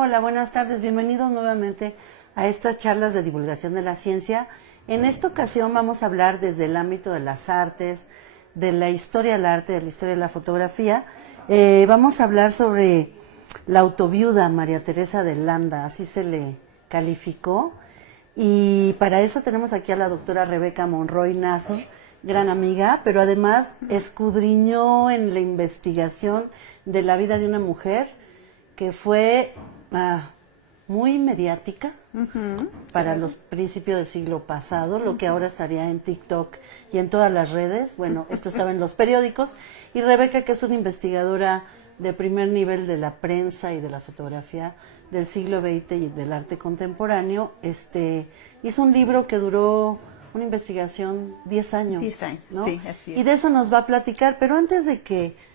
Hola, buenas tardes. Bienvenidos nuevamente a estas charlas de divulgación de la ciencia. En esta ocasión vamos a hablar desde el ámbito de las artes, de la historia del arte, de la historia de la fotografía. Vamos a hablar sobre la autoviuda María Teresa de Landa, así se le calificó. Y para eso tenemos aquí a la doctora Rebeca Monroy Nasr, gran amiga, pero además escudriñó en la investigación de la vida de una mujer que fue muy mediática para los principios del siglo pasado, lo que ahora estaría en TikTok y en todas las redes. Bueno, esto estaba en los periódicos. Y Rebeca, que es una investigadora de primer nivel de la prensa y de la fotografía del siglo XX y del arte contemporáneo, hizo un libro que duró una investigación 10 años. 10 años, ¿no? sí, así es. Y de eso nos va a platicar, pero antes de que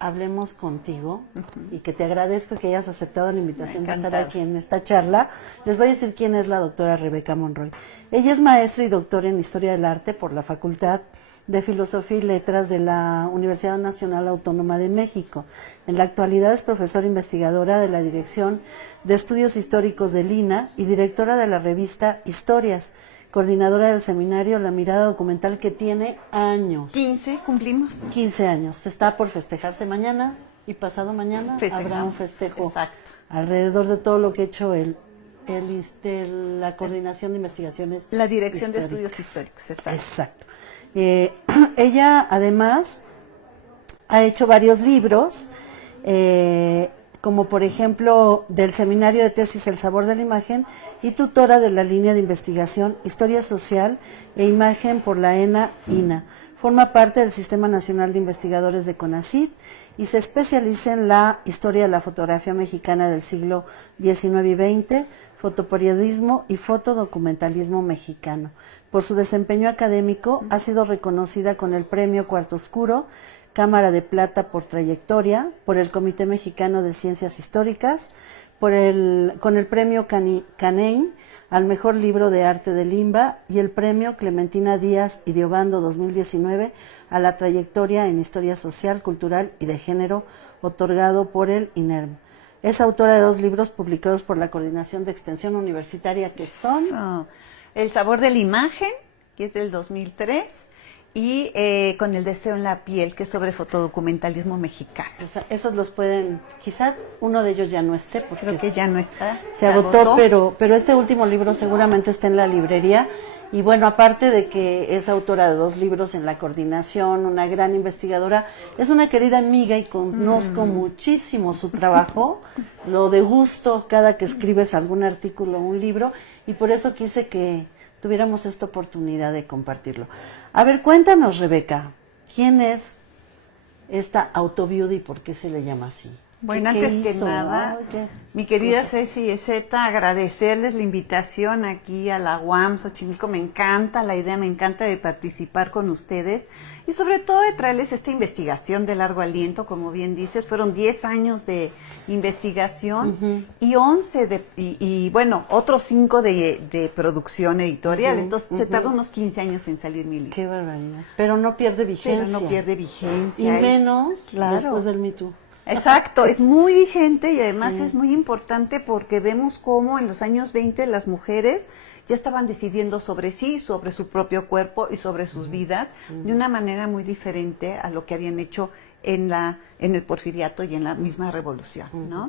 hablemos contigo y que te agradezco que hayas aceptado la invitación de estar aquí en esta charla, les voy a decir quién es la doctora Rebeca Monroy. Ella es maestra y doctora en Historia del Arte por la Facultad de Filosofía y Letras de la Universidad Nacional Autónoma de México. En la actualidad es profesora investigadora de la Dirección de Estudios Históricos del INAH y directora de la revista Historias, coordinadora del seminario La Mirada Documental, que tiene años. 15 cumplimos. 15 años. Está por festejarse mañana y pasado mañana habrá un festejo. Exacto. Alrededor de todo lo que ha hecho la Coordinación de Investigaciones. La Dirección de Estudios Históricos. Exacto. Ella además ha hecho varios libros, como por ejemplo del seminario de tesis El Sabor de la Imagen, y tutora de la línea de investigación Historia Social e Imagen por la ENA-INA. Forma parte del Sistema Nacional de Investigadores de CONACYT y se especializa en la historia de la fotografía mexicana del siglo XIX y XX, fotoperiodismo y fotodocumentalismo mexicano. Por su desempeño académico ha sido reconocida con el Premio Cuarto Oscuro, Cámara de Plata por trayectoria, por el Comité Mexicano de Ciencias Históricas, con el Premio Caney al Mejor Libro de Arte de Limba y el Premio Clementina Díaz y de Obando 2019 a la trayectoria en Historia Social, Cultural y de Género, otorgado por el INERM. Es autora de 2 libros publicados por la Coordinación de Extensión Universitaria, que son El Sabor de la Imagen, que es del 2003, y Con el Deseo en la Piel, que es sobre fotodocumentalismo mexicano. Esos los pueden, quizá uno de ellos ya no esté, porque creo que ya no está. Se agotó, pero este último libro seguramente está en la librería. Y bueno, aparte de que es autora de 2 libros en la coordinación, una gran investigadora, es una querida amiga y conozco muchísimo su trabajo, lo degusto cada que escribes algún artículo o un libro, y por eso quise que tuviéramos esta oportunidad de compartirlo. A ver, cuéntanos, Rebeca, ¿quién es esta autoviuda y por qué se le llama así? Bueno, ¿Qué antes que hizo? nada, Ay, qué mi querida cosa. Ceci y Zeta, agradecerles la invitación aquí a la UAM Xochimilco. Me encanta la idea, me encanta de participar con ustedes y sobre todo de traerles esta investigación de largo aliento, como bien dices. Fueron 10 años de investigación y 11 bueno, otros 5 de producción editorial. Entonces se tardó unos 15 años en salir mi libro. Qué barbaridad. Pero no pierde vigencia. Pero no pierde Y vigencia. menos claro. después del Me Too. Exacto, es muy vigente y además Sí. es muy importante porque vemos cómo en los años 20 las mujeres ya estaban decidiendo sobre sí, sobre su propio cuerpo y sobre sus vidas de una manera muy diferente a lo que habían hecho en el Porfiriato y en la misma revolución, ¿no?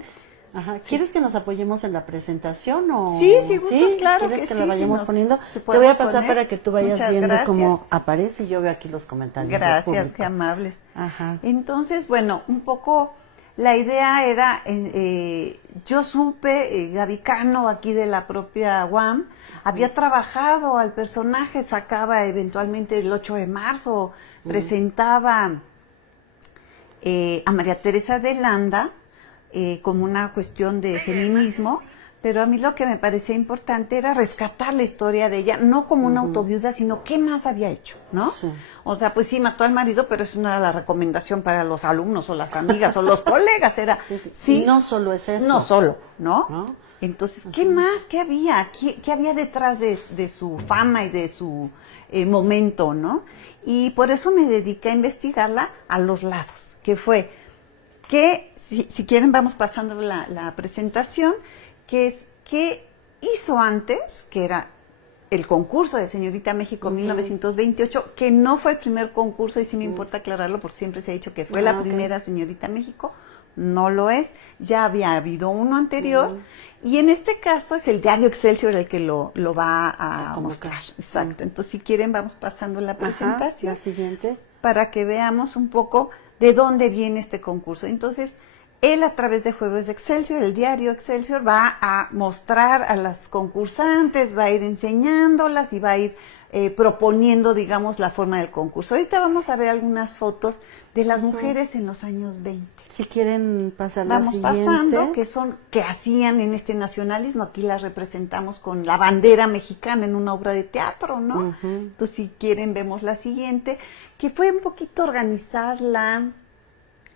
Ajá. ¿Quieres que nos apoyemos en la presentación o...? Sí, si gustas, claro ¿Quieres que que sí, la si vayamos nos poniendo? se Te voy a podemos pasar poner. para que tú vayas Muchas viendo gracias. cómo aparece y yo veo aquí los comentarios del Gracias, público. qué amables. Ajá. Entonces, bueno, un poco la idea era, yo supe, Gaby Cano, aquí de la propia UAM, había trabajado al personaje, sacaba eventualmente el 8 de marzo, presentaba a María Teresa de Landa como una cuestión de feminismo, pero a mí lo que me parecía importante era rescatar la historia de ella, no como una autoviuda, sino qué más había hecho, ¿no? Sí. O sea, pues sí, mató al marido, pero eso no era la recomendación para los alumnos o las amigas o los colegas, era, sí, Y no solo es eso. no solo, ¿no? ¿No? Entonces, ¿qué más? ¿Qué había? ¿Qué había detrás de su fama y de su momento, no? Y por eso me dediqué a investigarla a los lados, que fue que, si quieren vamos pasando la presentación, que es qué hizo antes, que era el concurso de Señorita México 1928, que no fue el primer concurso, y sí me importa aclararlo porque siempre se ha dicho que fue la primera Señorita México, no lo es, ya había habido uno anterior, y en este caso es el diario Excelsior el que lo va a mostrar. Exacto, entonces si quieren vamos pasando la presentación. La siguiente. Para que veamos un poco de dónde viene este concurso. Entonces, él a través de Jueves de Excelsior, el diario Excelsior, va a mostrar a las concursantes, va a ir enseñándolas y va a ir proponiendo, digamos, la forma del concurso. Ahorita vamos a ver algunas fotos de las mujeres en los años 20. Si quieren pasar la Vamos siguiente. pasando, que hacían en este nacionalismo. Aquí las representamos con la bandera mexicana en una obra de teatro, ¿no? Entonces, si quieren, vemos la siguiente, que fue un poquito organizar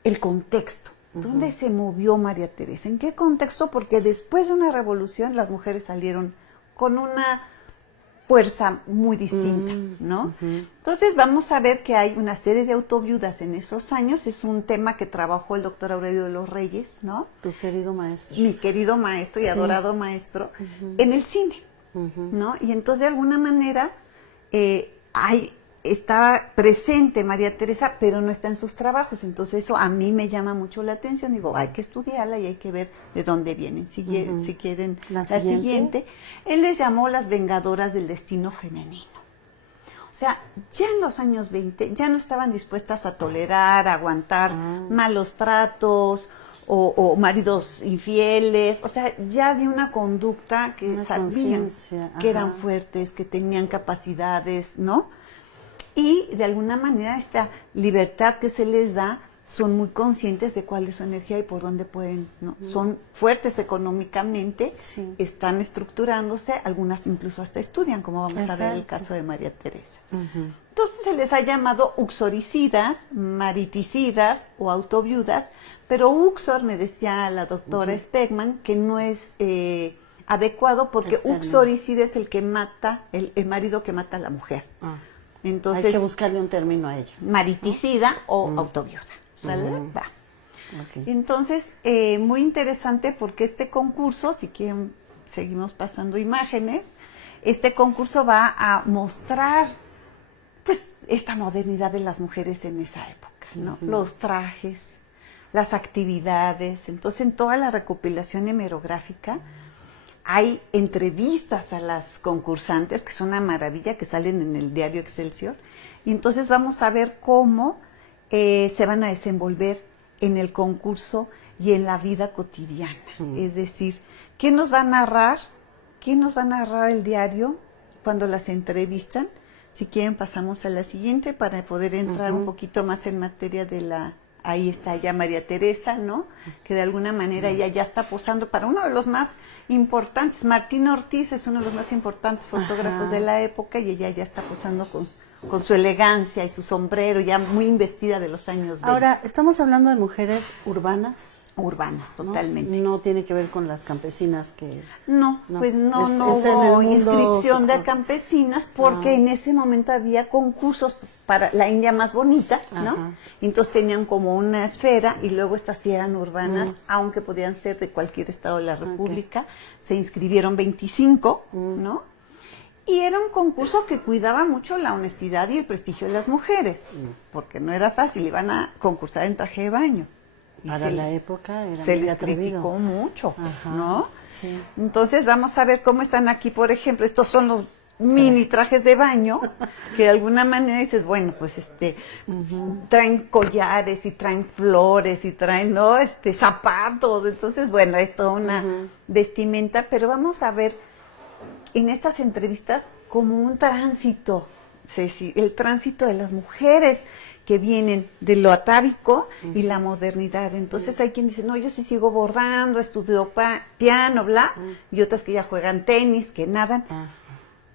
el contexto. ¿Dónde se movió María Teresa? ¿En qué contexto? Porque después de una revolución las mujeres salieron con una fuerza muy distinta, ¿no? Entonces vamos a ver que hay una serie de autoviudas en esos años, es un tema que trabajó el doctor Aurelio de los Reyes, ¿no? Tu querido maestro. Mi querido maestro y adorado maestro, en el cine, ¿no? Y entonces de alguna manera estaba presente María Teresa, pero no está en sus trabajos, entonces eso a mí me llama mucho la atención, digo, hay que estudiarla y hay que ver de dónde vienen, si quieren la siguiente. Él les llamó las vengadoras del destino femenino. O sea, ya en los años 20 ya no estaban dispuestas a tolerar, a aguantar malos tratos o maridos infieles, o sea, ya había una conducta que Una sabían conciencia, que eran fuertes, que tenían capacidades, ¿no? Y de alguna manera esta libertad que se les da, son muy conscientes de cuál es su energía y por dónde pueden, ¿no? Son fuertes económicamente, están estructurándose, algunas incluso hasta estudian, como vamos a ver el caso de María Teresa. Entonces se les ha llamado uxoricidas, mariticidas o autoviudas, pero uxor, me decía la doctora Spegman, que no es adecuado porque uxoricida es el que mata, el marido que mata a la mujer. Entonces, hay que buscarle un término a ella. Mariticida o autoviuda. ¿Sale? Va. Entonces, muy interesante porque este concurso, si quieren, seguimos pasando imágenes, este concurso va a mostrar, pues, esta modernidad de las mujeres en esa época, ¿no? Los trajes, las actividades. Entonces, en toda la recopilación hemerográfica, hay entrevistas a las concursantes, que son una maravilla, que salen en el diario Excelsior. Y entonces vamos a ver cómo se van a desenvolver en el concurso y en la vida cotidiana. Es decir, ¿qué nos va a narrar? ¿Qué nos va a narrar el diario cuando las entrevistan? Si quieren, pasamos a la siguiente para poder entrar un poquito más en materia de Ahí está ya María Teresa, ¿no? Que de alguna manera ella ya está posando para uno de los más importantes. Martín Ortiz es uno de los más importantes fotógrafos de la época y ella ya está posando con su elegancia y su sombrero, ya muy investida de los años 20. Ahora, estamos hablando de mujeres urbanas. Urbanas, totalmente. No tiene que ver con las campesinas que... No, pues no es en hubo el mundo inscripción de campesinas porque en ese momento había concursos para la India más bonita, ¿no? Ajá. Entonces tenían como una esfera y luego estas sí eran urbanas, aunque podían ser de cualquier estado de la República. Se inscribieron 25, ¿no? Y era un concurso que cuidaba mucho la honestidad y el prestigio de las mujeres, porque no era fácil, iban a concursar en traje de baño. Para la época era se muy les atrevido. criticó mucho, Ajá, ¿no? sí. Entonces vamos a ver cómo están aquí, por ejemplo, estos son los mini trajes de baño, que de alguna manera dices, bueno, pues traen collares y traen flores y traen, ¿no? Zapatos, entonces, bueno, es toda una vestimenta, pero vamos a ver en estas entrevistas como un tránsito, Ceci, el tránsito de las mujeres que vienen de lo atávico y la modernidad. Entonces hay quien dice, no, yo sí sigo bordando, estudio piano, bla, y otras que ya juegan tenis, que nadan.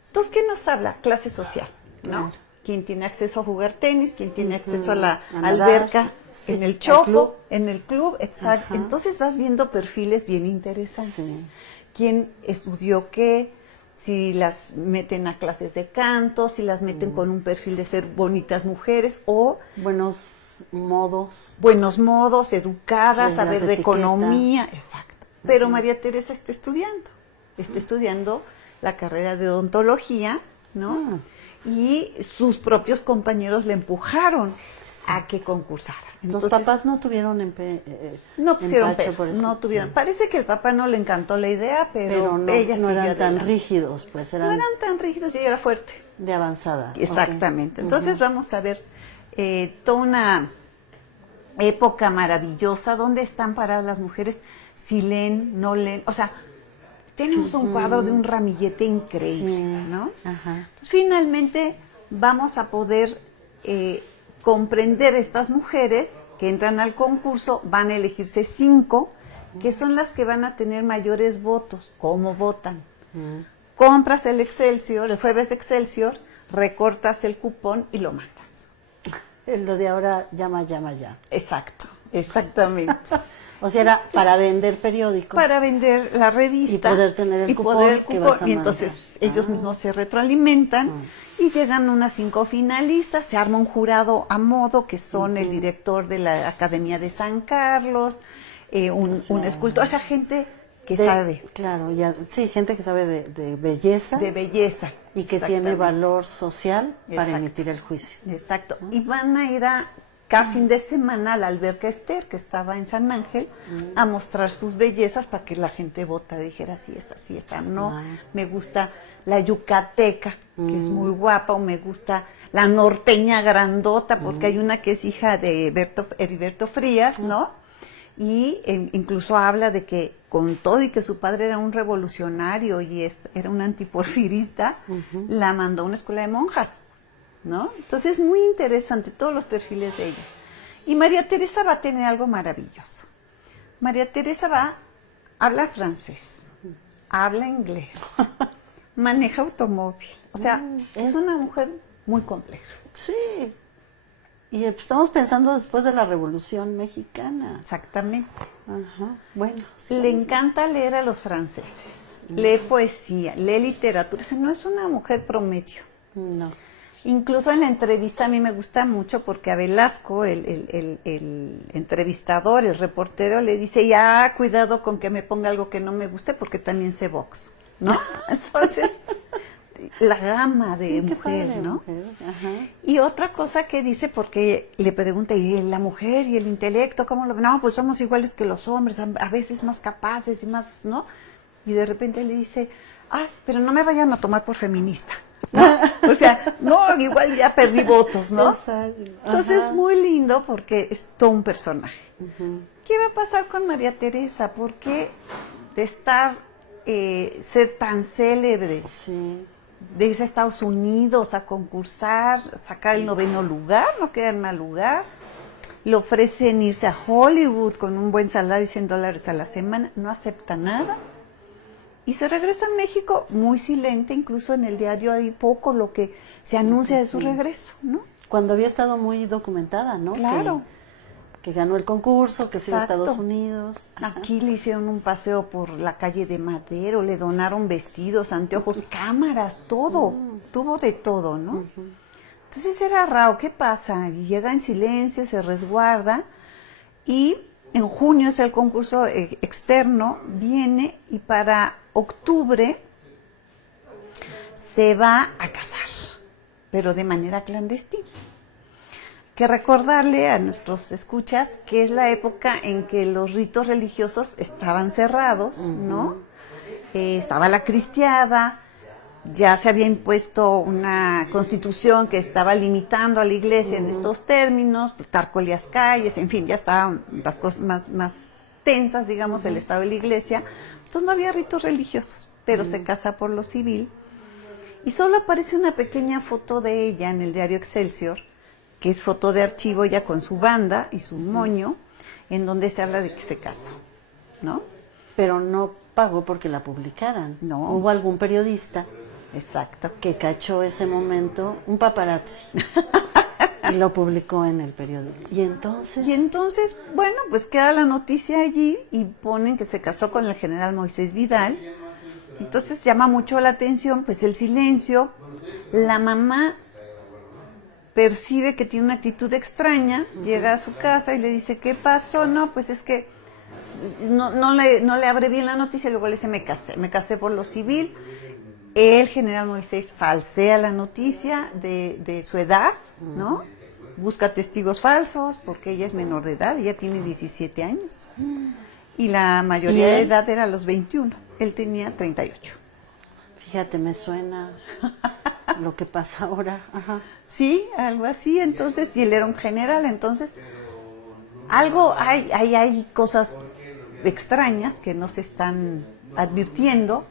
Entonces, ¿qué nos habla? Clase social, ¿no? Claro. ¿Quién tiene acceso a jugar tenis? ¿Quién tiene acceso a la A nadar, alberca? sí, En el al chopo, club. en el club, exacto. Ajá. Entonces vas viendo perfiles bien interesantes. Sí. ¿Quién estudió qué? Si las meten a clases de canto, si las meten con un perfil de ser bonitas mujeres o Buenos modos. buenos modos, educadas, Reglas saber de de etiqueta. economía, exacto. Pero María Teresa está estudiando la carrera de odontología, ¿no? Y sus propios compañeros le empujaron a que concursara. Los papás no tuvieron no pusieron empache pesos, por eso. no tuvieron. Parece que el papá no le encantó la idea, pero no, ella no siguió eran tan adelante. rígidos, pues No eran eran tan rígidos y ella era fuerte. de avanzada. Exactamente. Ok. Entonces vamos a ver toda una época maravillosa. ¿Dónde están paradas las mujeres? Si leen, no leen. O sea, tenemos un cuadro de un ramillete increíble, Sí. ¿no? Ajá. Entonces, finalmente vamos a poder comprender estas mujeres que entran al concurso. Van a elegirse 5, que son las que van a tener mayores votos. ¿Cómo votan? Compras el Excelsior, el jueves de Excelsior, recortas el cupón y lo mandas. Lo de ahora llama ya. Exacto, exactamente. O sea, era para vender periódicos. Para vender la revista. Y poder tener el cupón que vas a y entonces mandar. ellos mismos se retroalimentan y llegan unas 5 finalistas, se arma un jurado a modo que son el director de la Academia de San Carlos, un escultor, o sea, gente que sabe. Claro, ya, sí, gente que sabe de belleza. De belleza. Y que tiene Exactamente. valor social para Exacto. emitir el juicio. Exacto. Y van a ir cada fin de semana a la alberca Esther, que estaba en San Ángel, a mostrar sus bellezas para que la gente votara y dijera, sí, esta, no. Me gusta la yucateca, que es muy guapa, o me gusta la norteña grandota, porque hay una que es hija de Heriberto Frías, ¿no? Y incluso habla de que con todo y que su padre era un revolucionario y era un antiporfirista, la mandó a una escuela de monjas, ¿no? Entonces es muy interesante todos los perfiles de ellas. Y María Teresa va a tener algo maravilloso. María Teresa habla francés, habla inglés, maneja automóvil. O sea, es una mujer muy compleja. Sí. Y estamos pensando después de la Revolución Mexicana. Exactamente. Ajá. Bueno. Sí, Le encanta leer a los franceses. Lee poesía, lee literatura. O sea, no es una mujer promedio. No. Incluso en la entrevista a mí me gusta mucho porque a Velasco, el entrevistador, el reportero, le dice, ya, cuidado con que me ponga algo que no me guste porque también sé box, ¿no? Entonces, la gama de mujer, padre, ¿no? Mujer. Ajá. Y otra cosa que dice, porque le pregunta, ¿y la mujer y el intelecto cómo lo ven? No, pues somos iguales que los hombres, a veces más capaces y más, ¿no? Y de repente le dice, pero no me vayan a tomar por feminista, ¿no? O sea, no, igual ya perdí votos, ¿no? Exacto. Entonces, Ajá. muy lindo porque es todo un personaje. ¿Qué va a pasar con María Teresa? ¿Por qué de estar, ser tan célebre? Sí. De irse a Estados Unidos a concursar, sacar el 9º lugar, no queda en mal lugar. le ofrecen irse a Hollywood con un buen salario, $100 a la semana, no acepta nada. Y se regresa a México muy silente, incluso en el diario hay poco lo que se anuncia de su regreso, ¿no? Cuando había estado muy documentada, ¿no? Claro. Que ganó el concurso, que se iba a Exacto. Estados Unidos. Aquí le hicieron un paseo por la calle de Madero, le donaron vestidos, anteojos, cámaras, todo. Tuvo de todo, ¿no? Entonces era raro, ¿qué pasa? Y llega en silencio, se resguarda y en junio es el concurso externo, viene y para octubre se va a casar, pero de manera clandestina. Que recordarle a nuestros escuchas que es la época en que los ritos religiosos estaban cerrados, ¿no? Estaba la cristiada, ya se había impuesto una constitución que estaba limitando a la iglesia en estos términos, Plutarco Elías Calles, en fin, ya estaban las cosas más tensas, digamos, el estado de la iglesia. Entonces no había ritos religiosos, pero se casa por lo civil. Y solo aparece una pequeña foto de ella en el diario Excelsior, que es foto de archivo ya con su banda y su moño, en donde se habla de que se casó, ¿no? Pero no pagó porque la publicaran. No. Hubo algún periodista Exacto. que cachó ese momento, un paparazzi, y lo publicó en el periódico. Y entonces, bueno, pues queda la noticia allí y ponen que se casó con el general Moisés Vidal. Entonces llama mucho la atención, pues el silencio. La mamá percibe que tiene una actitud extraña, llega a su casa y le dice, ¿qué pasó? No, pues es que no le abre bien la noticia, y luego le dice, me casé por lo civil. El general Moisés falsea la noticia de su edad, ¿no? Busca testigos falsos porque ella es menor de edad, ella tiene 17 años. Y la mayoría de edad era los 21, él tenía 38. Fíjate, me suena lo que pasa ahora. Ajá. Sí, algo así, entonces, y él era un general, entonces, hay cosas extrañas que no se están advirtiendo.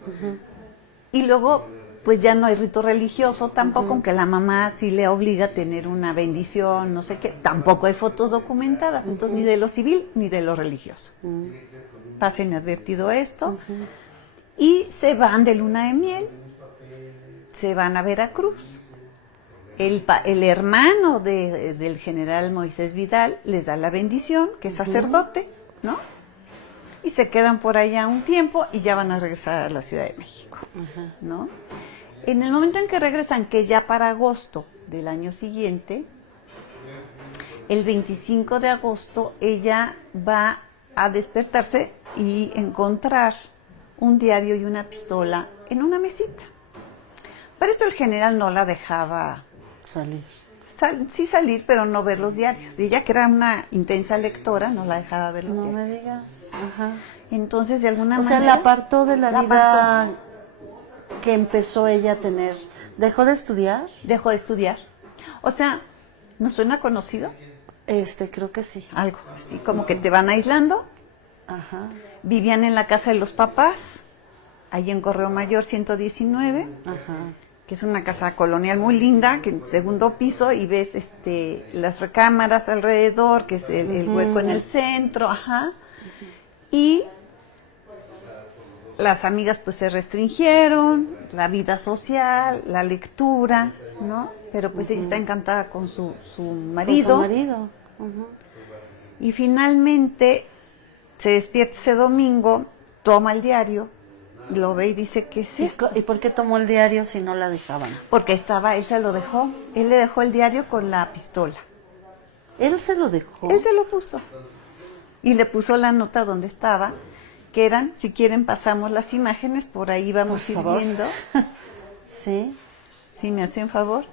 Y luego, pues ya no hay rito religioso tampoco, aunque la mamá sí le obliga a tener una bendición, no sé qué. Tampoco hay fotos documentadas, entonces ni de lo civil ni de lo religioso. Pasa inadvertido esto. Y se van de luna de miel, se van a Veracruz. El hermano del general Moisés Vidal les da la bendición, que es sacerdote, ¿no? Y se quedan por allá un tiempo y ya van a regresar a la Ciudad de México, ¿no? En el momento en que regresan, que ya para agosto del año siguiente, el 25 de agosto, ella va a despertarse y encontrar un diario y una pistola en una mesita. Para esto el general no la dejaba Salir. Sí salir, pero no ver los diarios. Y ella, que era una intensa lectora, no la dejaba ver los No diarios. me digas. Ajá. Entonces, de alguna O sea, manera... la apartó de la vida que empezó ella a tener. ¿Dejó de estudiar? Dejó de estudiar. O sea, ¿nos suena conocido? Creo que sí. Algo así, como que te van aislando. Ajá. Vivían en la casa de los papás, ahí en Correo Mayor 119. Ajá. Que es una casa colonial muy linda, que en segundo piso, y ves las recámaras alrededor, que es el hueco en el centro, y las amigas pues se restringieron, la vida social, la lectura, ¿no? Pero pues ella está encantada con su marido. Con su marido. Y finalmente se despierta ese domingo, toma el diario, lo ve y dice, ¿qué es esto? ¿Y por qué tomó el diario si no la dejaban? Porque él se lo dejó, él le dejó el diario con la pistola. ¿Él se lo dejó? Él se lo puso. Y le puso la nota donde estaba, que eran, si quieren pasamos las imágenes, por ahí vamos a ir viendo. Sí. Si me hacen favor.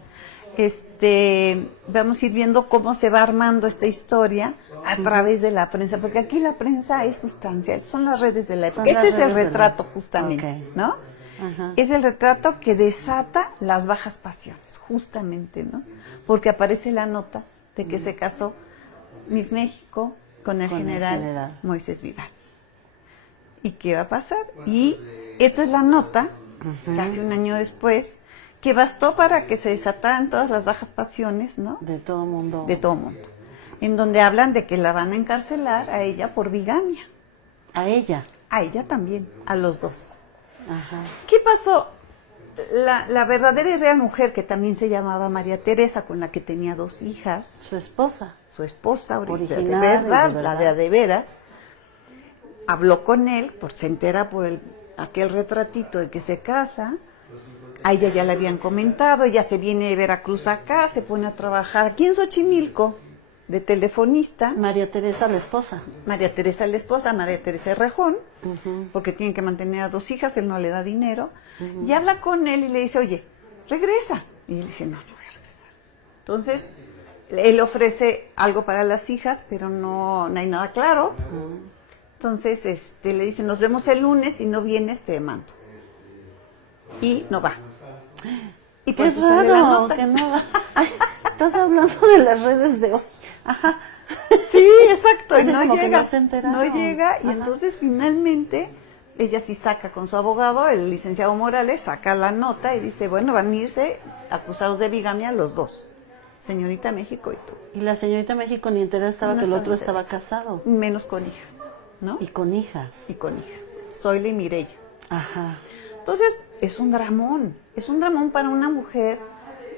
Vamos a ir viendo cómo se va armando esta historia a través de la prensa, porque aquí la prensa es sustancial, son las redes de la época. Este es el retrato justamente, ¿no? Ajá. Es el retrato que desata las bajas pasiones, justamente, ¿no? Porque aparece la nota de que se casó Miss México con el general Moisés Vidal. ¿Y qué va a pasar? Y esta es la nota, casi un año después, que bastó para que se desataran todas las bajas pasiones, ¿no? De todo mundo. De todo mundo. en donde hablan de que la van a encarcelar a ella por bigamia. A ella. A ella también, a los dos. Ajá. ¿Qué pasó? La verdadera y real mujer, que también se llamaba María Teresa, con la que tenía 2 hijas, Su esposa. su esposa Original, de verdad, de verdad. la de a de veras, habló con él, se entera por aquel retratito de que se casa. A ella ya le habían comentado, ella se viene de Veracruz acá, se pone a trabajar aquí en Xochimilco, de telefonista. María Teresa, la esposa. María Teresa es la esposa, María Teresa es Rejón, porque tienen que mantener a 2 hijas, él no le da dinero, y habla con él y le dice, oye, regresa. Y él dice, no, no voy a regresar. Entonces, él ofrece algo para las hijas, pero no hay nada claro. Entonces, le dice, nos vemos el lunes, si no vienes te mando. Y no va. Y por Qué eso sale la raro nota. que no va. Ay, estás hablando de las redes de hoy. Ajá. Sí, exacto. Así Y no como que llega, no se enteraron. no llega. Y Ajá. entonces finalmente ella sí saca con su abogado, el licenciado Morales, saca la nota y dice, bueno, van a irse acusados de bigamia los 2, señorita México y tú. Y la señorita México ni enterada estaba No que el estaba otro enterada. estaba casado. Menos con hijas, ¿no? Y con hijas. Y con hijas. Zoila y Mireya. Ajá. Entonces, es un dramón para una mujer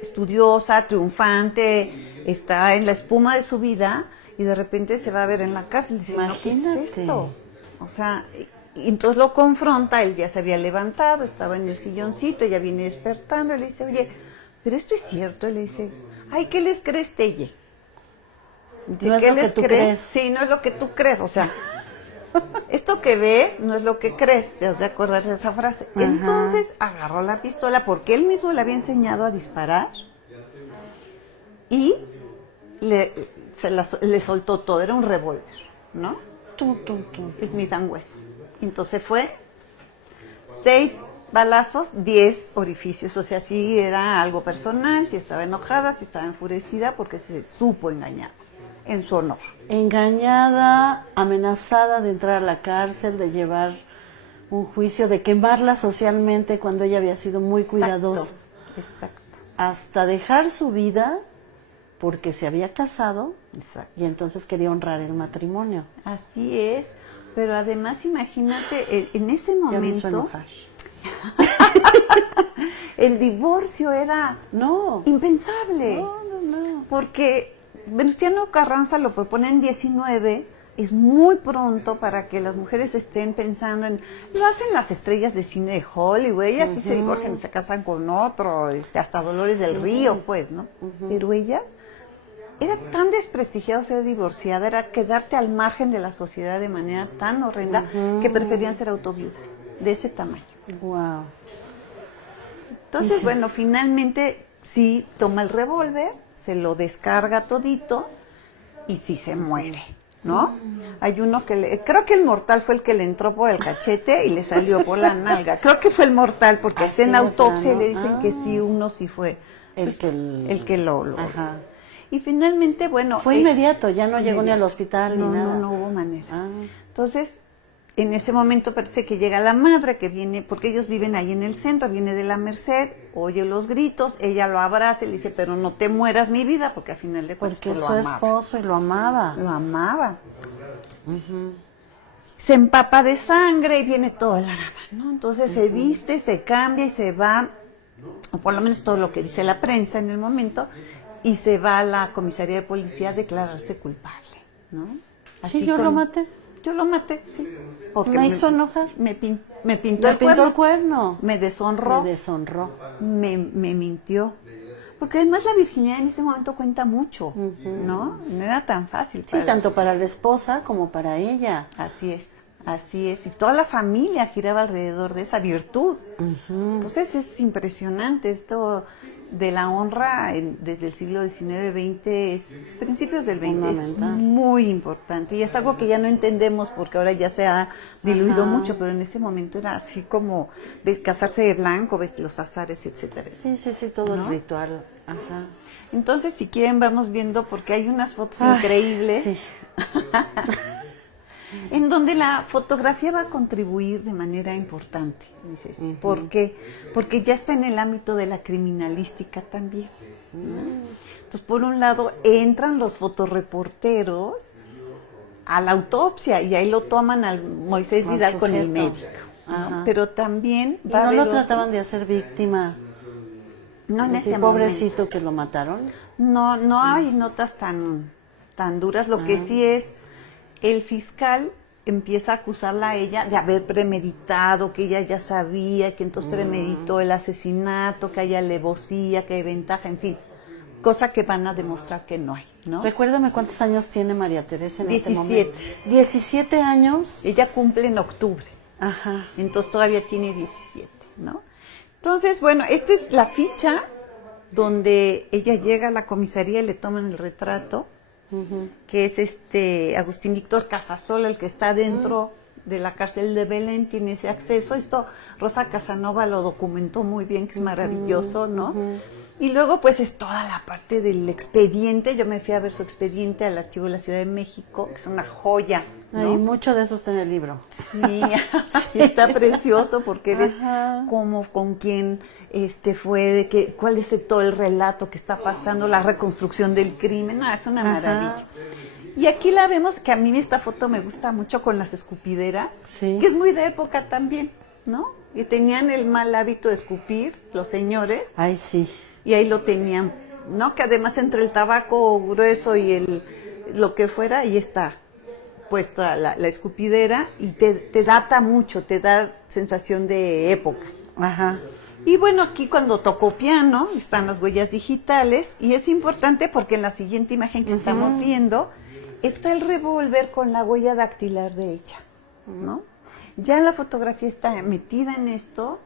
estudiosa, triunfante, está en la espuma de su vida y de repente se va a ver en la cárcel y dice, no, ¿qué Imagínate. es esto? O sea, y entonces lo confronta, él ya se había levantado, estaba en el silloncito, ella viene despertando y le dice, oye, pero esto es cierto, y le dice, ay, ¿qué les crees, Telle? Dice, No es ¿qué lo que les tú crees? crees. Sí, no es lo que tú crees, o sea, esto que ves no es lo que crees, te has de acordar de esa frase. Ajá. Entonces agarró la pistola porque él mismo le había enseñado a disparar y le soltó todo, era un revólver, ¿no? Tú. Smith & Wesson. Entonces fue 6 balazos, 10 orificios, o sea, sí era algo personal, si estaba enojada, si estaba enfurecida, porque se supo engañar en su honor. Engañada, amenazada de entrar a la cárcel, de llevar un juicio, de quemarla socialmente cuando ella había sido muy cuidadosa. Exacto. Hasta dejar su vida porque se había casado Exacto. y entonces quería honrar el matrimonio. Así es, pero además imagínate, en ese Ya me hizo momento enojar. el divorcio era No. impensable, No. porque Venustiano Carranza lo propone en 19, es muy pronto para que las mujeres estén pensando en, lo hacen las estrellas de cine de Hollywood, ellas sí se divorcian y se casan con otro, hasta Dolores del Río, pues, ¿no? Pero ellas, era tan desprestigiado ser divorciada, era quedarte al margen de la sociedad de manera tan horrenda que preferían ser autoviudas, de ese tamaño. Wow. Entonces, Sí. bueno, finalmente sí toma el revólver, se lo descarga todito y sí se muere, ¿no? Hay uno que creo que el mortal fue el que le entró por el cachete y le salió por la nalga. Creo que fue el mortal porque Así en de autopsia plano. le dicen que sí, uno sí fue El que lo Ajá. Y finalmente, bueno, Fue inmediato, ya no llegó ni al hospital no, ni nada. no hubo manera. Ah. Entonces, en ese momento parece que llega la madre que viene, porque ellos viven ahí en el centro, viene de la Merced, oye los gritos, ella lo abraza y le dice, pero no te mueras mi vida, porque al final de cuentas Porque pues, es lo su amaba. esposo y lo amaba. Lo amaba. Se empapa de sangre y viene toda la rama, ¿no? Entonces se viste, se cambia y se va, o por lo menos todo lo que dice la prensa en el momento, y se va a la comisaría de policía a declararse culpable, ¿no? Sí, yo lo maté. Yo lo maté, sí. Me hizo enojar. Me pintó, Me el, pintó cuerno, el cuerno. me deshonró, Me deshonró. me mintió. Porque además la virginidad en ese momento cuenta mucho, ¿no? No era tan fácil. Sí, tanto para la esposa como para ella. Así es, así es. Y toda la familia giraba alrededor de esa virtud. Entonces es impresionante esto de la honra desde el siglo XIX, XX, principios del XX, es Fundamental. muy importante. Y es algo que ya no entendemos porque ahora ya se ha diluido Ajá. mucho, pero en ese momento era así como casarse de blanco, ves los azares, etcétera. Sí, todo ¿No? el ritual. Ajá. Entonces, si quieren, vamos viendo porque hay unas fotos Ay, increíbles. Sí. en donde la fotografía va a contribuir de manera importante, dices. ¿Por qué? Porque ya está en el ámbito de la criminalística también, ¿no? Entonces, por un lado, entran los fotoreporteros a la autopsia y ahí lo toman al Moisés Vidal con el médico, ¿no? Pero también va a haber no lo trataban de hacer víctima. No en ese pobrecito momento. Que lo mataron. No hay notas tan duras. Lo que sí es, el fiscal empieza a acusarla a ella de haber premeditado, que ella ya sabía, que entonces premeditó el asesinato, que haya alevosía, que hay ventaja, en fin, cosa que van a demostrar que no hay, ¿no? Recuérdame cuántos años tiene María Teresa en 17. este momento. 17 años. Ella cumple en octubre. Ajá. Entonces todavía tiene 17, ¿no? Entonces, bueno, esta es la ficha donde ella llega a la comisaría y le toman el retrato, que es Agustín Víctor Casasola, el que está dentro de la cárcel de Belén, tiene ese acceso. Esto Rosa Casanova lo documentó muy bien, que es maravilloso, ¿no? Y luego, pues, es toda la parte del expediente. Yo me fui a ver su expediente al Archivo de la Ciudad de México, que es una joya, ¿no? Y mucho de eso está en el libro. Sí, sí, está precioso porque ves cómo, con quién fue, cuál es todo el relato que está pasando, la reconstrucción del crimen. No, es una maravilla. Y aquí la vemos, que a mí esta foto me gusta mucho con las escupideras, que es muy de época también, ¿no? Y tenían el mal hábito de escupir, los señores. Ay, sí. Y ahí lo tenían, ¿no? Que además entre el tabaco grueso y lo que fuera, ahí está puesta la escupidera y te data mucho, te da sensación de época. Ajá. Y bueno, aquí cuando tocó piano están las huellas digitales y es importante porque en la siguiente imagen que estamos viendo está el revólver con la huella dactilar de ella, ¿no? Ya la fotografía está metida en esto.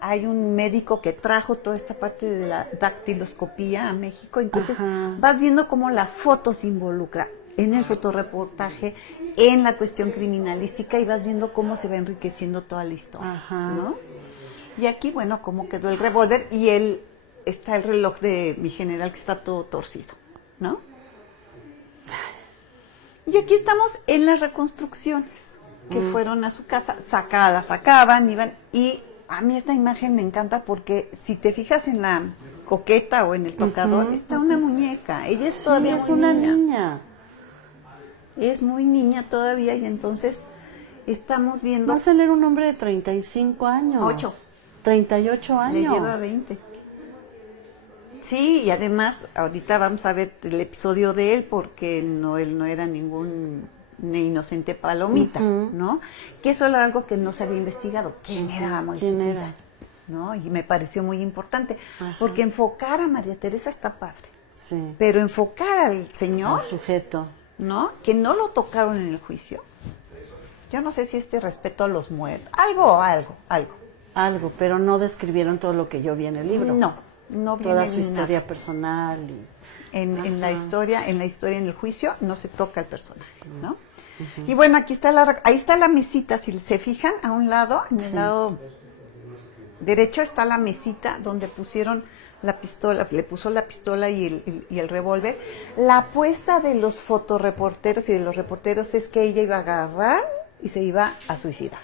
Hay un médico que trajo toda esta parte de la dactiloscopía a México, entonces vas viendo cómo la foto se involucra en el fotoreportaje, en la cuestión criminalística y vas viendo cómo se va enriqueciendo toda la historia, ¿no? Y aquí, bueno, cómo quedó el revólver y está el reloj de mi general que está todo torcido, ¿no? Y aquí estamos en las reconstrucciones que fueron a su casa, la sacaban, iban y... A mí esta imagen me encanta porque si te fijas en la coqueta o en el tocador, está una muñeca. Ella es todavía es una niña. Es muy niña todavía y entonces estamos viendo... Va a salir un hombre de 35 años. 8. 38 años. Le lleva 20. Sí, y además ahorita vamos a ver el episodio de él porque él no era ningún... inocente palomita, ¿no? Que eso era algo que no se había investigado. ¿Quién era Moisés Vidal? ¿No? Y me pareció muy importante, porque enfocar a María Teresa está padre, pero enfocar al señor, al sujeto, ¿no? Que no lo tocaron en el juicio. Yo no sé si respeto a los muertos, algo, pero no describieron todo lo que yo vi en el libro. No toda su historia personal en la historia, en el juicio no se toca el personaje, ¿no? Y bueno, ahí está la mesita, si se fijan, a un lado, en el lado derecho está la mesita donde pusieron la pistola, le puso la pistola y el revólver. La apuesta de los fotoreporteros y de los reporteros es que ella iba a agarrar y se iba a suicidar.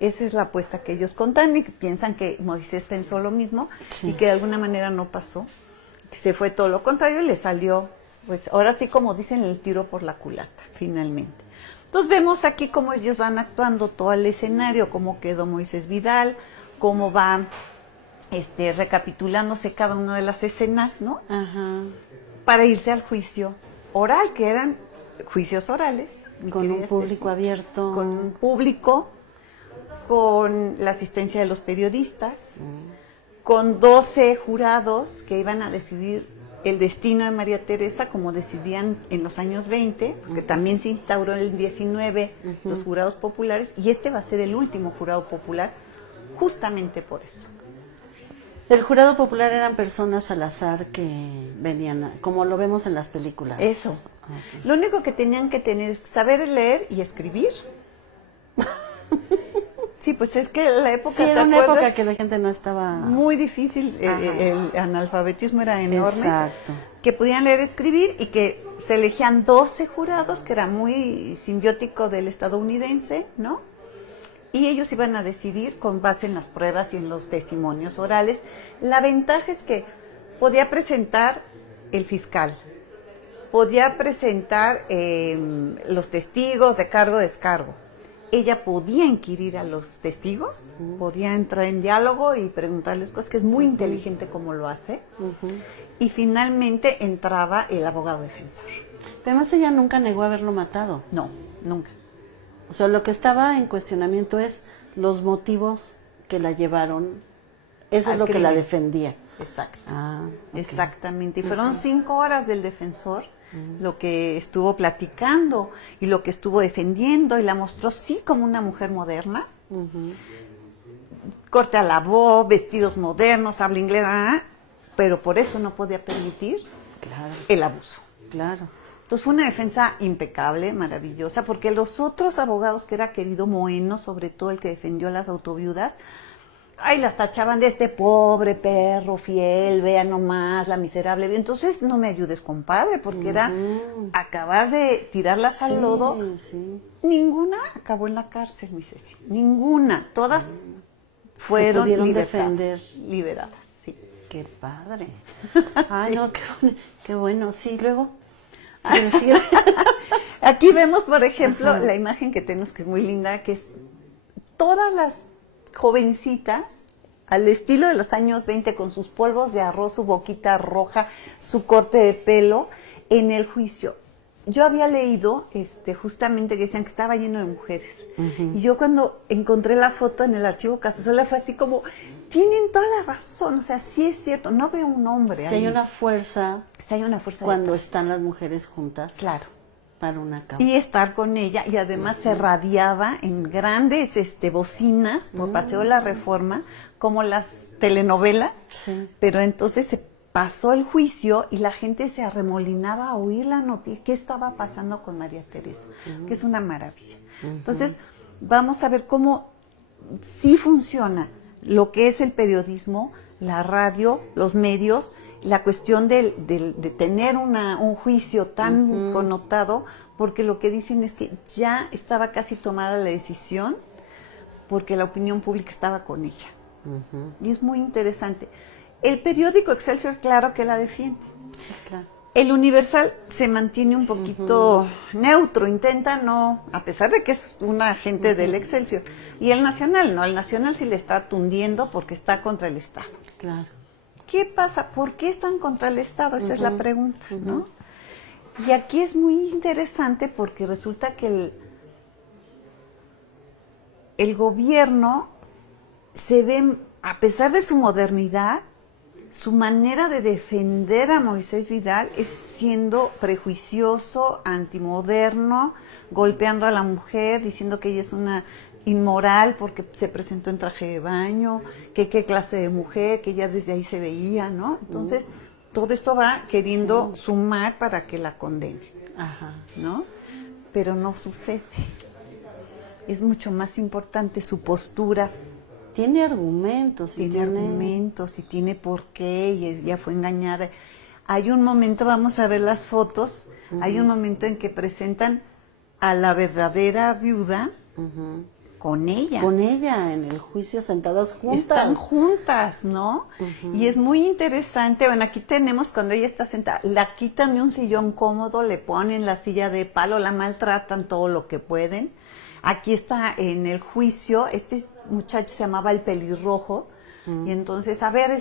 Esa es la apuesta que ellos contan y que piensan que Moisés pensó lo mismo y que de alguna manera no pasó. Que se fue todo lo contrario y le salió, pues ahora sí como dicen, el tiro por la culata, finalmente. Entonces vemos aquí cómo ellos van actuando todo el escenario, cómo quedó Moisés Vidal, cómo va recapitulándose cada una de las escenas, ¿no? Para irse al juicio oral, que eran juicios orales. Con un público abierto. Con un público, con la asistencia de los periodistas, con 12 jurados que iban a decidir el destino de María Teresa como decidían en los años 20, porque también se instauró en el 19 los jurados populares, y este va a ser el último jurado popular justamente por eso. El jurado popular eran personas al azar que venían, como lo vemos en las películas. Eso. Lo único que tenían que tener es saber leer y escribir. Sí, pues es que la época, Sí, ¿te era una época acuerdas? que la gente no estaba... Muy difícil, el analfabetismo era enorme. Exacto. Que podían leer, escribir y que se elegían 12 jurados, que era muy simbiótico del estadounidense, ¿no? Y ellos iban a decidir con base en las pruebas y en los testimonios orales. La ventaja es que podía presentar el fiscal, podía presentar los testigos de cargo-descargo. Ella podía inquirir a los testigos, podía entrar en diálogo y preguntarles cosas, que es muy inteligente como lo hace. Y finalmente entraba el abogado defensor. Pero además ella nunca negó haberlo matado. No, nunca. O sea, lo que estaba en cuestionamiento es los motivos que la llevaron. Eso es lo que la defendía. Exacto. Okay. Exactamente. Y fueron 5 horas del defensor lo que estuvo platicando y lo que estuvo defendiendo, y la mostró sí como una mujer moderna. Corte a la voz, vestidos modernos, habla inglés, pero por eso no podía permitir el abuso. Claro. Entonces fue una defensa impecable, maravillosa, porque los otros abogados, que era querido Moeno, sobre todo el que defendió a las autoviudas, las tachaban de este pobre perro fiel, vea nomás, la miserable. Entonces no me ayudes, compadre, porque era acabar de tirarlas al lodo. Sí. Ninguna acabó en la cárcel, mi Ceci. Ninguna. Todas fueron liberadas. Sí. Qué padre. Ay, no, qué bueno. Sí, luego. Aquí vemos, por ejemplo, la imagen que tenemos, que es muy linda, que es todas las jovencitas al estilo de los años 20, con sus polvos de arroz, su boquita roja, su corte de pelo, en el juicio. Yo había leído justamente que decían que estaba lleno de mujeres. Y yo cuando encontré la foto en el archivo Casasola fue así como, tienen toda la razón, o sea, sí es cierto, no veo un hombre ahí. Si hay una fuerza. Si hay una fuerza. Cuando están las mujeres juntas. Claro. Para una causa. Y estar con ella, y además se radiaba en grandes bocinas por Paseo de la Reforma, como las telenovelas, pero entonces se pasó el juicio y la gente se arremolinaba a oír la noticia, qué estaba pasando con María Teresa, que es una maravilla. Entonces, vamos a ver cómo sí funciona lo que es el periodismo, la radio, los medios, la cuestión de tener un juicio tan connotado, porque lo que dicen es que ya estaba casi tomada la decisión, porque la opinión pública estaba con ella. Y es muy interesante. El periódico Excelsior, claro que la defiende. Sí, claro. El Universal se mantiene un poquito neutro, intenta no, a pesar de que es un agente del Excelsior. Y el Nacional, no, el Nacional sí le está tundiendo porque está contra el Estado. Claro. ¿Qué pasa? ¿Por qué están contra el Estado? Esa es la pregunta, ¿no? Y aquí es muy interesante porque resulta que el gobierno se ve, a pesar de su modernidad, su manera de defender a Moisés Vidal es siendo prejuicioso, antimoderno, golpeando a la mujer, diciendo que ella es una inmoral porque se presentó en traje de baño, que qué clase de mujer, que ya desde ahí se veía, ¿no? Entonces, todo esto va queriendo sumar para que la condene, ¿no? Pero no sucede. Es mucho más importante su postura. Tiene argumentos. Tiene argumentos y tiene por qué, y ella fue engañada. Hay un momento, vamos a ver las fotos, hay un momento en que presentan a la verdadera viuda con ella. Con ella en el juicio, sentadas juntas. Están juntas, ¿no? Y es muy interesante. Bueno, aquí tenemos cuando ella está sentada, la quitan de un sillón cómodo, le ponen la silla de palo, la maltratan todo lo que pueden. Aquí está en el juicio, este muchacho se llamaba el pelirrojo, y entonces, a ver,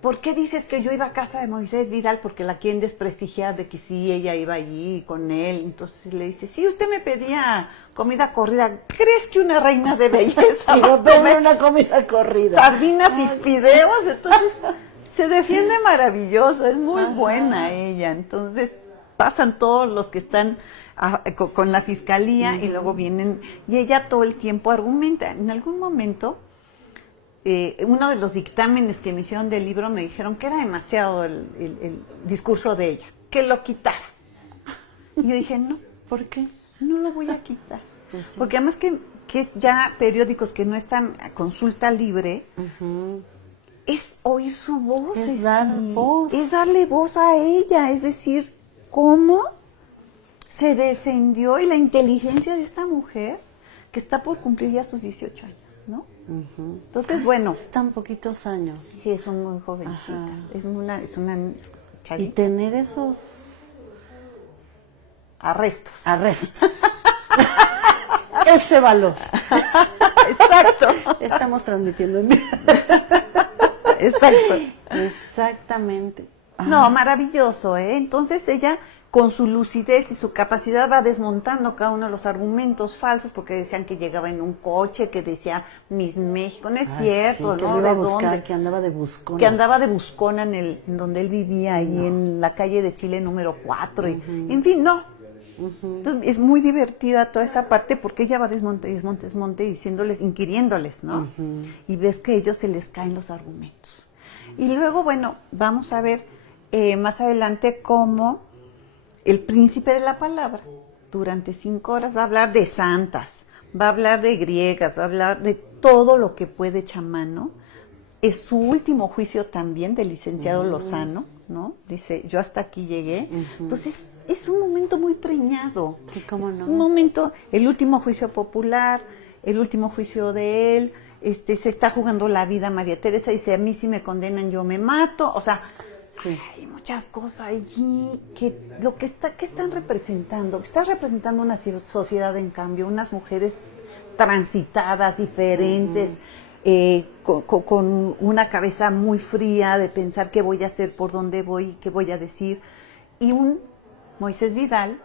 ¿por qué dices que yo iba a casa de Moisés Vidal? Porque la quieren desprestigiar de que sí, ella iba allí con él. Entonces le dice, sí, usted me pedía comida corrida, ¿crees que una reina de belleza iba a pedir una comida corrida? Sardinas y fideos. Entonces se defiende maravilloso, es muy buena ella. Entonces pasan todos los que están con la fiscalía y luego vienen, y ella todo el tiempo argumenta. En algún momento, uno de los dictámenes que me hicieron del libro me dijeron que era demasiado el discurso de ella, que lo quitara. Y yo dije, no, ¿por qué? No lo voy a quitar. Pues sí. Porque además que que es ya periódicos que no están a consulta libre, es oír su voz. Es dar voz. Es darle voz a ella, es decir, cómo se defendió y la inteligencia de esta mujer que está por cumplir ya sus 18 años, ¿no? Entonces, bueno. Están poquitos años. Sí, son muy jovencitas. Es una chavita. Y tener esos arrestos. Ese valor. Exacto. Estamos transmitiendo en vivo. Exacto. Exactamente. No, maravilloso, ¿eh? Entonces ella, con su lucidez y su capacidad, va desmontando cada uno de los argumentos falsos, porque decían que llegaba en un coche, que decía Miss México, no es cierto, sí, ¿no? que lo iba a buscar, que andaba de buscona. Que andaba de buscona en donde él vivía, ahí en la calle de Chile número 4, y, en fin, no. Entonces, es muy divertida toda esa parte porque ella va desmonte, diciéndoles, inquiriéndoles, ¿no? Y ves que a ellos se les caen los argumentos. Y luego, bueno, vamos a ver más adelante cómo el príncipe de la palabra, durante 5 horas, va a hablar de santas, va a hablar de griegas, va a hablar de todo lo que puede chamán, ¿no? Es su último juicio también del licenciado Lozano, ¿no? Dice, yo hasta aquí llegué. Entonces, es un momento muy preñado. Sí, cómo es no. un momento, el último juicio popular, el último juicio de él, se está jugando la vida María Teresa, dice, a mí si me condenan yo me mato, o sea, sí. Hay muchas cosas allí que ¿qué están representando? Estás representando una sociedad en cambio, unas mujeres transitadas, diferentes, con una cabeza muy fría de pensar qué voy a hacer, por dónde voy, qué voy a decir, y un Moisés Vidal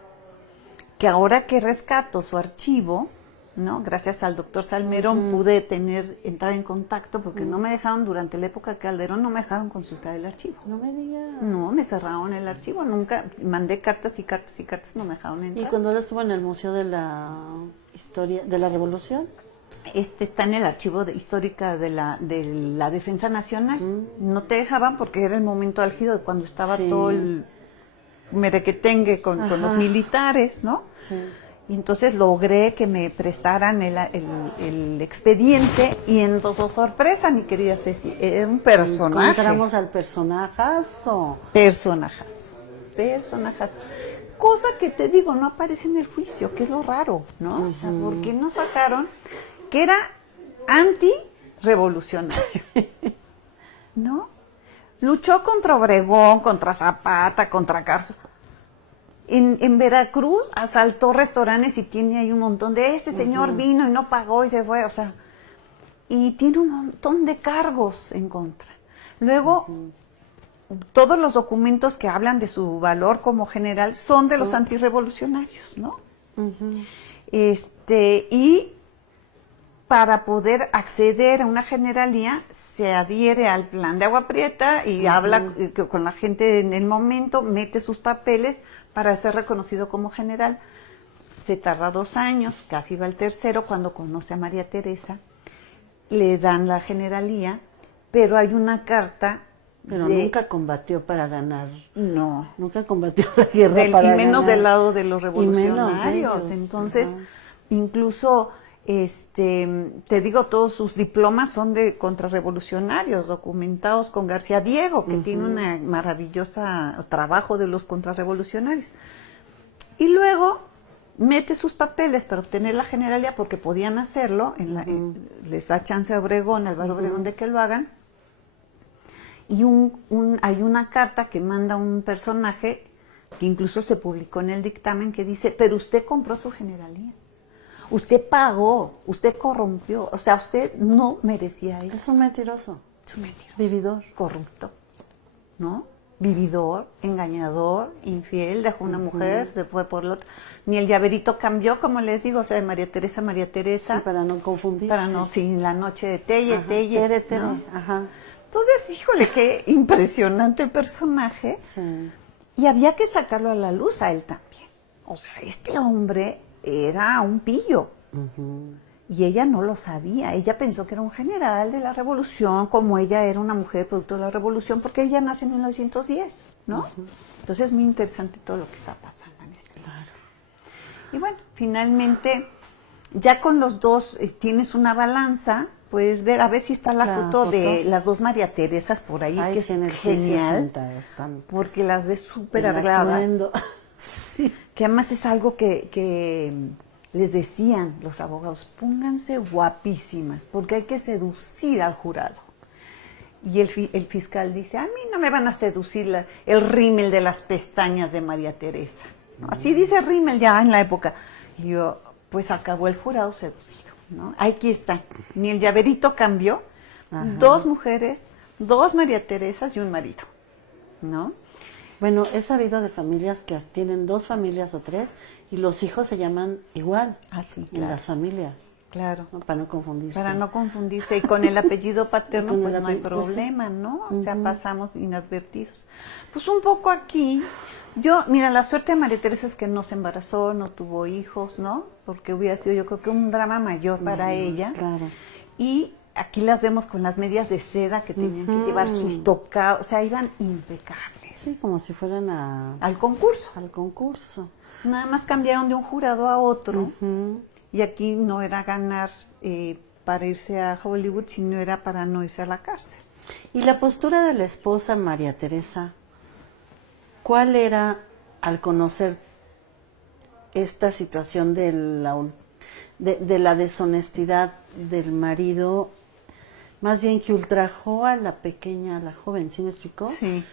que ahora que rescato su archivo, ¿no? Gracias al doctor Salmerón pude entrar en contacto porque no me dejaron, durante la época de Calderón, no me dejaron consultar el archivo. No me digas. No, me cerraron el archivo, nunca, mandé cartas y cartas y cartas, no me dejaron entrar. ¿Y cuando él estuvo en el Museo de la Historia de la Revolución? Está en el archivo histórica de la Defensa Nacional. No te dejaban porque era el momento álgido de cuando estaba todo el merequetengue con los militares, ¿no? Sí. Y entonces logré que me prestaran el expediente y entonces, sorpresa, mi querida Ceci, era un personaje. Encontramos al personajazo. Personajazo. Cosa que te digo, no aparece en el juicio, que es lo raro, ¿no? O sea, ¿por qué no sacaron que era antirrevolucionario? ¿No? Luchó contra Obregón, contra Zapata, contra Carlos. En Veracruz asaltó restaurantes y tiene ahí un montón de señor vino y no pagó y se fue, o sea, y tiene un montón de cargos en contra. Luego, todos los documentos que hablan de su valor como general son de los antirrevolucionarios, ¿no? Y para poder acceder a una generalía se adhiere al plan de Agua Prieta y habla con la gente en el momento, mete sus papeles para ser reconocido como general. Se tarda 2 años, casi va el tercero, cuando conoce a María Teresa, le dan la generalía, pero hay una carta. Pero nunca combatió para ganar. No. Nunca combatió la guerra y menos del lado de los revolucionarios. Entonces, incluso, te digo, todos sus diplomas son de contrarrevolucionarios, documentados con García Diego, que tiene una maravillosa trabajo de los contrarrevolucionarios. Y luego mete sus papeles para obtener la generalía, porque podían hacerlo, les da chance a Obregón, Álvaro Obregón, de que lo hagan. Y hay una carta que manda un personaje, que incluso se publicó en el dictamen, que dice, pero usted compró su generalía. Usted pagó, usted corrompió, o sea, usted no merecía eso. Es un mentiroso. Es un mentiroso. Vividor. Corrupto, ¿no? Vividor, engañador, infiel, dejó una mujer, se fue por la otra. Ni el llaverito cambió, como les digo, o sea, de María Teresa. Sí, para no confundirse. Para no, sin la noche de Telle, ¿no? Ajá. Entonces, híjole, qué impresionante personaje. Sí. Y había que sacarlo a la luz a él también. O sea, este hombre era un pillo. Y ella no lo sabía. Ella pensó que era un general de la revolución, como ella era una mujer producto de la revolución, porque ella nace en 1910, ¿no? Entonces es muy interesante todo lo que está pasando en este. Claro. Y bueno, finalmente Ya con los dos tienes una balanza, puedes ver, a ver si está la foto de las dos María Teresas por ahí, ay, que sí, es en el juicio genial, sentadas, están porque las ves súper el arregladas. atuendo. Sí. Que además es algo que les decían los abogados, pónganse guapísimas, porque hay que seducir al jurado. Y el fiscal dice, a mí no me van a seducir el rímel de las pestañas de María Teresa. ¿No? Así dice rímel ya en la época. Y yo, pues acabó el jurado seducido, ¿no? Aquí está, ni el llaverito cambió, ajá, 2 mujeres, 2 María Teresas y un marido, ¿no? Bueno, he sabido de familias que tienen 2 familias o 3 y los hijos se llaman igual sí, en las familias. Claro. ¿No? Para no confundirse. Para no confundirse. Y con el apellido paterno, pues no hay problema, sí, ¿no? O sea, pasamos inadvertidos. Pues un poco aquí, mira, la suerte de María Teresa es que no se embarazó, no tuvo hijos, ¿no? Porque hubiera sido, yo creo que un drama mayor para ella. Claro. Y aquí las vemos con las medias de seda que tenían que llevar sus tocados, o sea, iban impecables. Sí, como si fueran al concurso. Al concurso. Nada más cambiaron de un jurado a otro. Y aquí no era ganar para irse a Hollywood, sino era para no irse a la cárcel. ¿Y la postura de la esposa María Teresa, cuál era al conocer esta situación de la deshonestidad del marido, más bien que ultrajó a la pequeña, a la joven, ¿sí me explicó? Sí.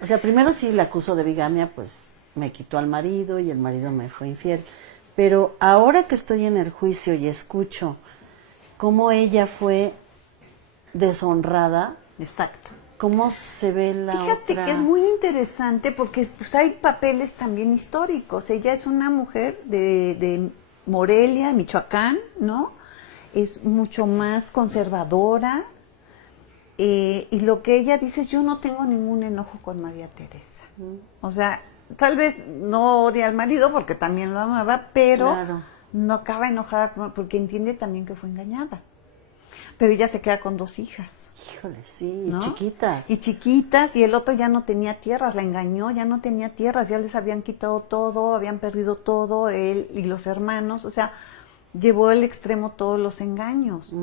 O sea, primero sí la acusó de bigamia, pues me quitó al marido y el marido me fue infiel. Pero ahora que estoy en el juicio y escucho cómo ella fue deshonrada, exacto, cómo se ve la Fíjate otra. que es muy interesante porque pues hay papeles también históricos. Ella es una mujer de Morelia, Michoacán, ¿no? Es mucho más conservadora. Y lo que ella dice es, yo no tengo ningún enojo con María Teresa. O sea, tal vez no odia al marido porque también lo amaba, pero claro, no acaba enojada porque entiende también que fue engañada. Pero ella se queda con 2 hijas. Híjole, sí, ¿no? y chiquitas, y el otro ya no tenía tierras, la engañó, ya no tenía tierras, ya les habían quitado todo, habían perdido todo, él y los hermanos, o sea, llevó al extremo todos los engaños.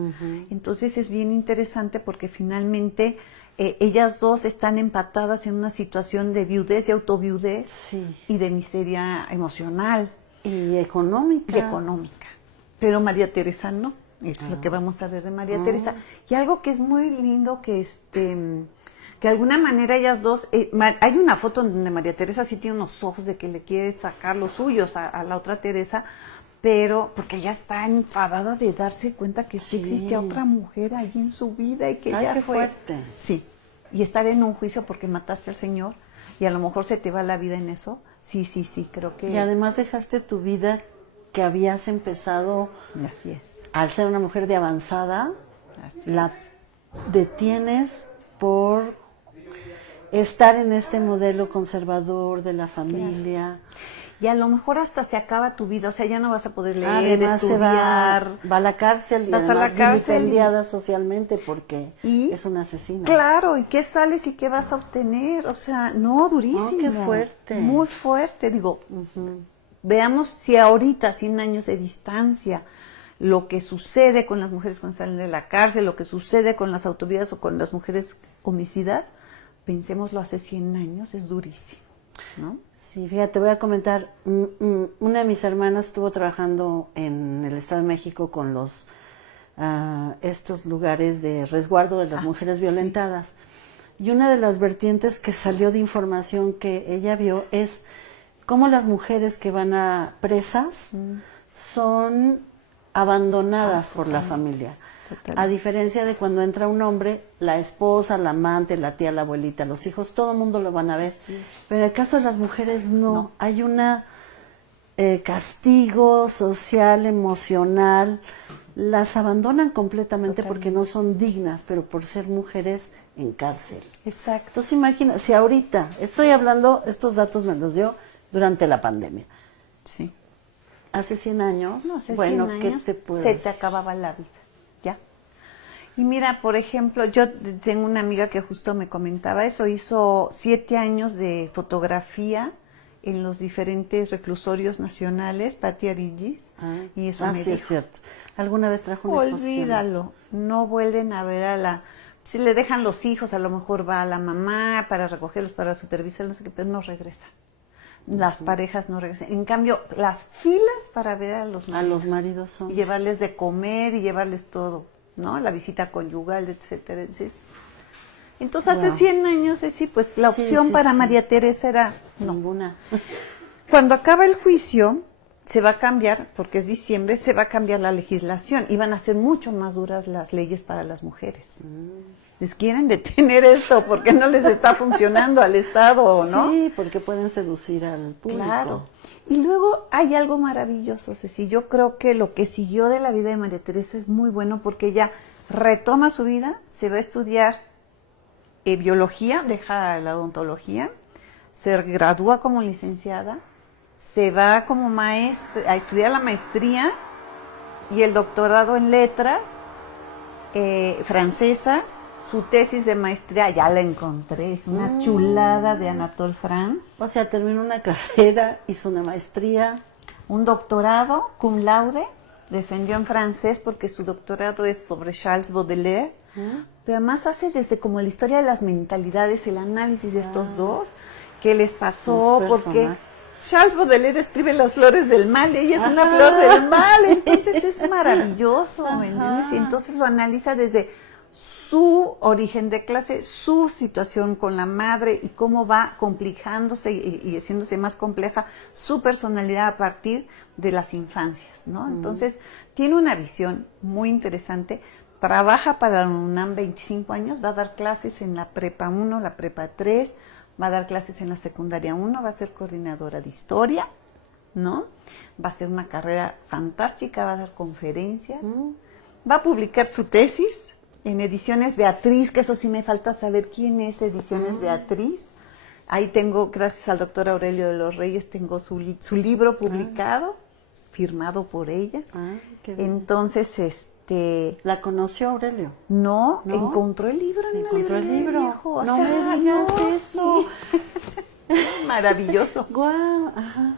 Entonces es bien interesante porque finalmente ellas dos están empatadas en una situación de viudez y autoviudez, sí, y de miseria emocional. Y económica. Pero María Teresa no. Es lo que vamos a ver de María Teresa. Y algo que es muy lindo, que que de alguna manera ellas dos, hay una foto donde María Teresa sí tiene unos ojos de que le quiere sacar los suyos a la otra Teresa, pero porque ella está enfadada de darse cuenta que sí existía otra mujer allí en su vida y que ella qué fue fuerte. Sí, y estar en un juicio porque mataste al Señor y a lo mejor se te va la vida en eso. Sí, creo que... Y además dejaste tu vida que habías empezado. Así es. Al ser una mujer de avanzada, la detienes por estar en este modelo conservador de la familia. Claro. Y a lo mejor hasta se acaba tu vida, o sea, ya no vas a poder leer, además estudiar. Va a la cárcel y vas además a la cárcel vilipendiada socialmente porque es una asesina. Claro, ¿y qué sales y qué vas a obtener? O sea, no, durísimo. Qué fuerte. Muy fuerte, digo. Veamos si ahorita, 100 años de distancia, lo que sucede con las mujeres cuando salen de la cárcel, lo que sucede con las autoridades o con las mujeres homicidas, pensémoslo hace 100 años, es durísimo, ¿no? Sí, fíjate, voy a comentar, una de mis hermanas estuvo trabajando en el Estado de México con estos lugares de resguardo de las mujeres violentadas. Sí. Y una de las vertientes que salió de información que ella vio es cómo las mujeres que van a presas son abandonadas por la familia. Totalmente. A diferencia de cuando entra un hombre, la esposa, la amante, la tía, la abuelita, los hijos, todo el mundo lo van a ver. Sí. Pero en el caso de las mujeres no. Hay una castigo social, emocional. Las abandonan completamente porque no son dignas, pero por ser mujeres en cárcel. Exacto. Entonces imagina, si ahorita, estoy hablando, estos datos me los dio durante la pandemia. Sí. Hace 100 años, hace 100 años, ¿qué te puedes? Se te acababa la vida, ya. Y mira, por ejemplo, yo tengo una amiga que justo me comentaba eso, hizo 7 años de fotografía en los diferentes reclusorios nacionales, Patti Arigis, y eso me sí, dijo. Es cierto. ¿Alguna vez trajo una exposición? Olvídalo, no vuelven a ver a la... Si le dejan los hijos, a lo mejor va a la mamá para recogerlos, para supervisarlos, no sé qué, pero no regresa. Las parejas no regresan. En cambio, las filas para ver a los maridos. A los maridos son. Y llevarles de comer y llevarles todo, ¿no? La visita conyugal, etcétera. Entonces, hace 100 años, sí, pues la opción para María Teresa era no. Ninguna. Cuando acaba el juicio, se va a cambiar, porque es diciembre, se va a cambiar la legislación y van a ser mucho más duras las leyes para las mujeres. Les quieren detener eso porque no les está funcionando al Estado, ¿no? Sí, porque pueden seducir al público. Claro. Y luego hay algo maravilloso, Ceci. Yo creo que lo que siguió de la vida de María Teresa es muy bueno porque ella retoma su vida, se va a estudiar biología, deja la odontología, se gradúa como licenciada, se va como maestra a estudiar la maestría y el doctorado en letras francesas. Su tesis de maestría, ya la encontré, es una chulada de Anatole France. O sea, terminó una carrera, hizo una maestría. Un doctorado cum laude, defendió en francés porque su doctorado es sobre Charles Baudelaire. Pero además hace desde como la historia de las mentalidades, el análisis de estos dos, qué les pasó, porque Charles Baudelaire escribe Las flores del mal, ella es una flor del mal, entonces es maravilloso, ¿me entiendes? Y entonces lo analiza desde su origen de clase, su situación con la madre y cómo va complicándose y haciéndose más compleja su personalidad a partir de las infancias, ¿no? Entonces, tiene una visión muy interesante. Trabaja para la UNAM 25 años, va a dar clases en la Prepa 1, la Prepa 3, va a dar clases en la Secundaria 1, va a ser coordinadora de historia, ¿no? Va a hacer una carrera fantástica, va a dar conferencias, va a publicar su tesis en Ediciones Beatriz, que eso sí me falta saber quién es Ediciones Beatriz. Ahí tengo, gracias al doctor Aurelio de los Reyes, tengo su libro publicado, firmado por ella. Qué bien. Entonces, ¿la conoció Aurelio? No, encontró el libro en una librería viejo. No me digas eso. Sí. Maravilloso. Guau, ajá.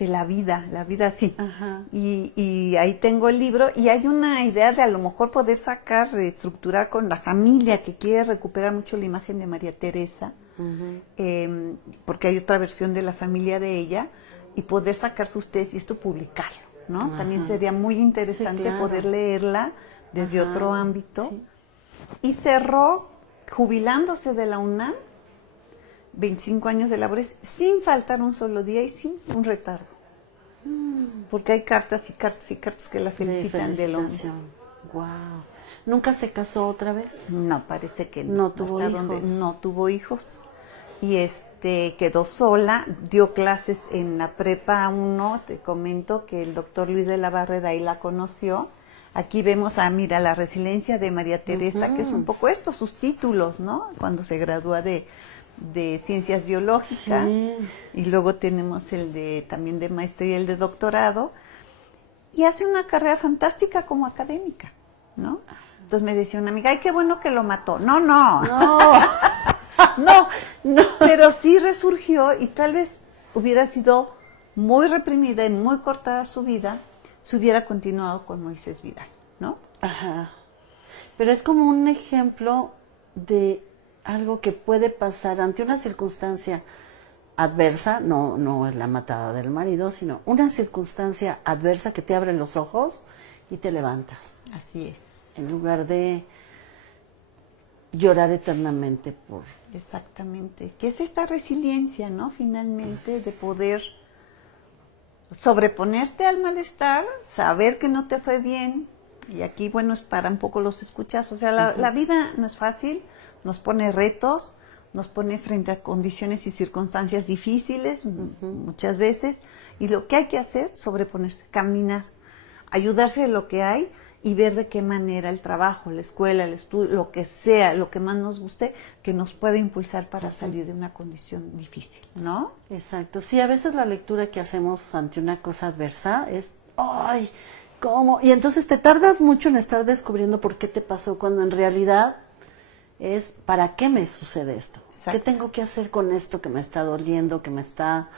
La vida sí. Ajá. Y ahí tengo el libro y hay una idea de a lo mejor poder sacar, estructurar con la familia que quiere recuperar mucho la imagen de María Teresa, porque hay otra versión de la familia de ella, y poder sacar sus tesis y esto publicarlo, ¿no? Ajá. También sería muy interesante poder leerla desde otro ámbito. Sí. Y cerró jubilándose de la UNAM, 25 años de labores, sin faltar un solo día y sin un retardo. Porque hay cartas y cartas y cartas que la felicitan de Londres. Wow. ¿Nunca se casó otra vez? No, parece que no. No tuvo hijos. No tuvo hijos. Y quedó sola, dio clases en la Prepa 1, te comento que el doctor Luis de la Barreda ahí la conoció. Aquí vemos mira, la resiliencia de María Teresa, que es un poco esto, sus títulos, ¿no? Cuando se gradúa de ciencias biológicas, y luego tenemos también de maestría y el de doctorado, y hace una carrera fantástica como académica, ¿no? Entonces me decía una amiga, ay, qué bueno que lo mató. No. No, pero sí resurgió y tal vez hubiera sido muy reprimida y muy cortada su vida si hubiera continuado con Moisés Vidal, ¿no? Ajá. Pero es como un ejemplo de algo que puede pasar ante una circunstancia adversa, no es la matada del marido, sino una circunstancia adversa que te abre los ojos y te levantas. Así es. En lugar de llorar eternamente por... Exactamente. Que es esta resiliencia, ¿no? Finalmente, de poder sobreponerte al malestar, saber que no te fue bien, y aquí, bueno, es para un poco los escuchas, o sea, la vida no es fácil, nos pone retos, nos pone frente a condiciones y circunstancias difíciles muchas veces, y lo que hay que hacer, sobreponerse, caminar, ayudarse de lo que hay y ver de qué manera el trabajo, la escuela, el estudio, lo que sea, lo que más nos guste, que nos puede impulsar para salir de una condición difícil, ¿no? Exacto. Sí, a veces la lectura que hacemos ante una cosa adversa es, ¡ay! ¿Cómo? Y entonces te tardas mucho en estar descubriendo por qué te pasó, cuando en realidad es, ¿para qué me sucede esto? Exacto. ¿Qué tengo que hacer con esto que me está doliendo, que me está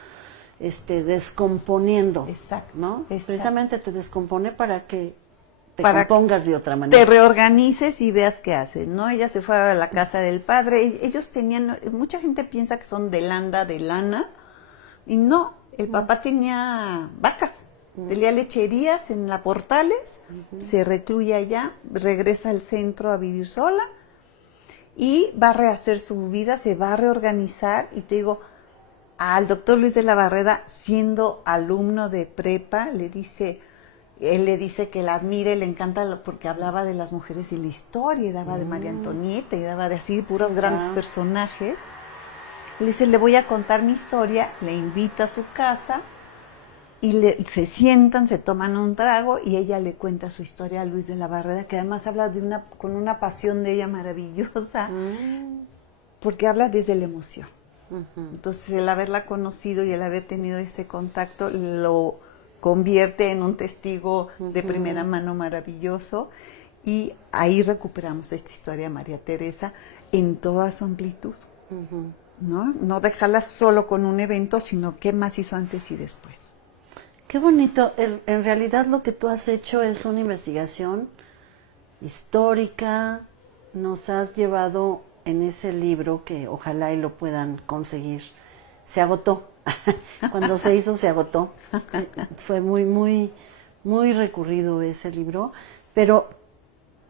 descomponiendo. Exacto, ¿no? exacto. Precisamente te descompone para que te Para compongas de otra manera. Te reorganices y veas qué haces, ¿no? Ella se fue a la casa del padre. Ellos tenían, mucha gente piensa que son de lana, y no, el papá tenía vacas, tenía lecherías en la Portales, se recluye allá, regresa al centro a vivir sola y va a rehacer su vida, se va a reorganizar. Y te digo, al doctor Luis de la Barreda, siendo alumno de prepa, él le dice que la admire, le encanta porque hablaba de las mujeres y la historia, y daba de María Antonieta, y daba de así puros grandes personajes. Le dice, le voy a contar mi historia, le invita a su casa, y se sientan, se toman un trago, y ella le cuenta su historia a Luis de la Barreda, que además habla con una pasión de ella maravillosa, porque habla desde la emoción. Entonces, el haberla conocido y el haber tenido ese contacto lo convierte en un testigo de primera mano maravilloso, y ahí recuperamos esta historia de María Teresa en toda su amplitud, ¿no? Dejarla solo con un evento, sino qué más hizo antes y después. Qué bonito. En realidad lo que tú has hecho es una investigación histórica. Nos has llevado en ese libro, que ojalá y lo puedan conseguir. Se agotó. Cuando se hizo, se agotó. Fue muy, muy, muy recurrido ese libro. Pero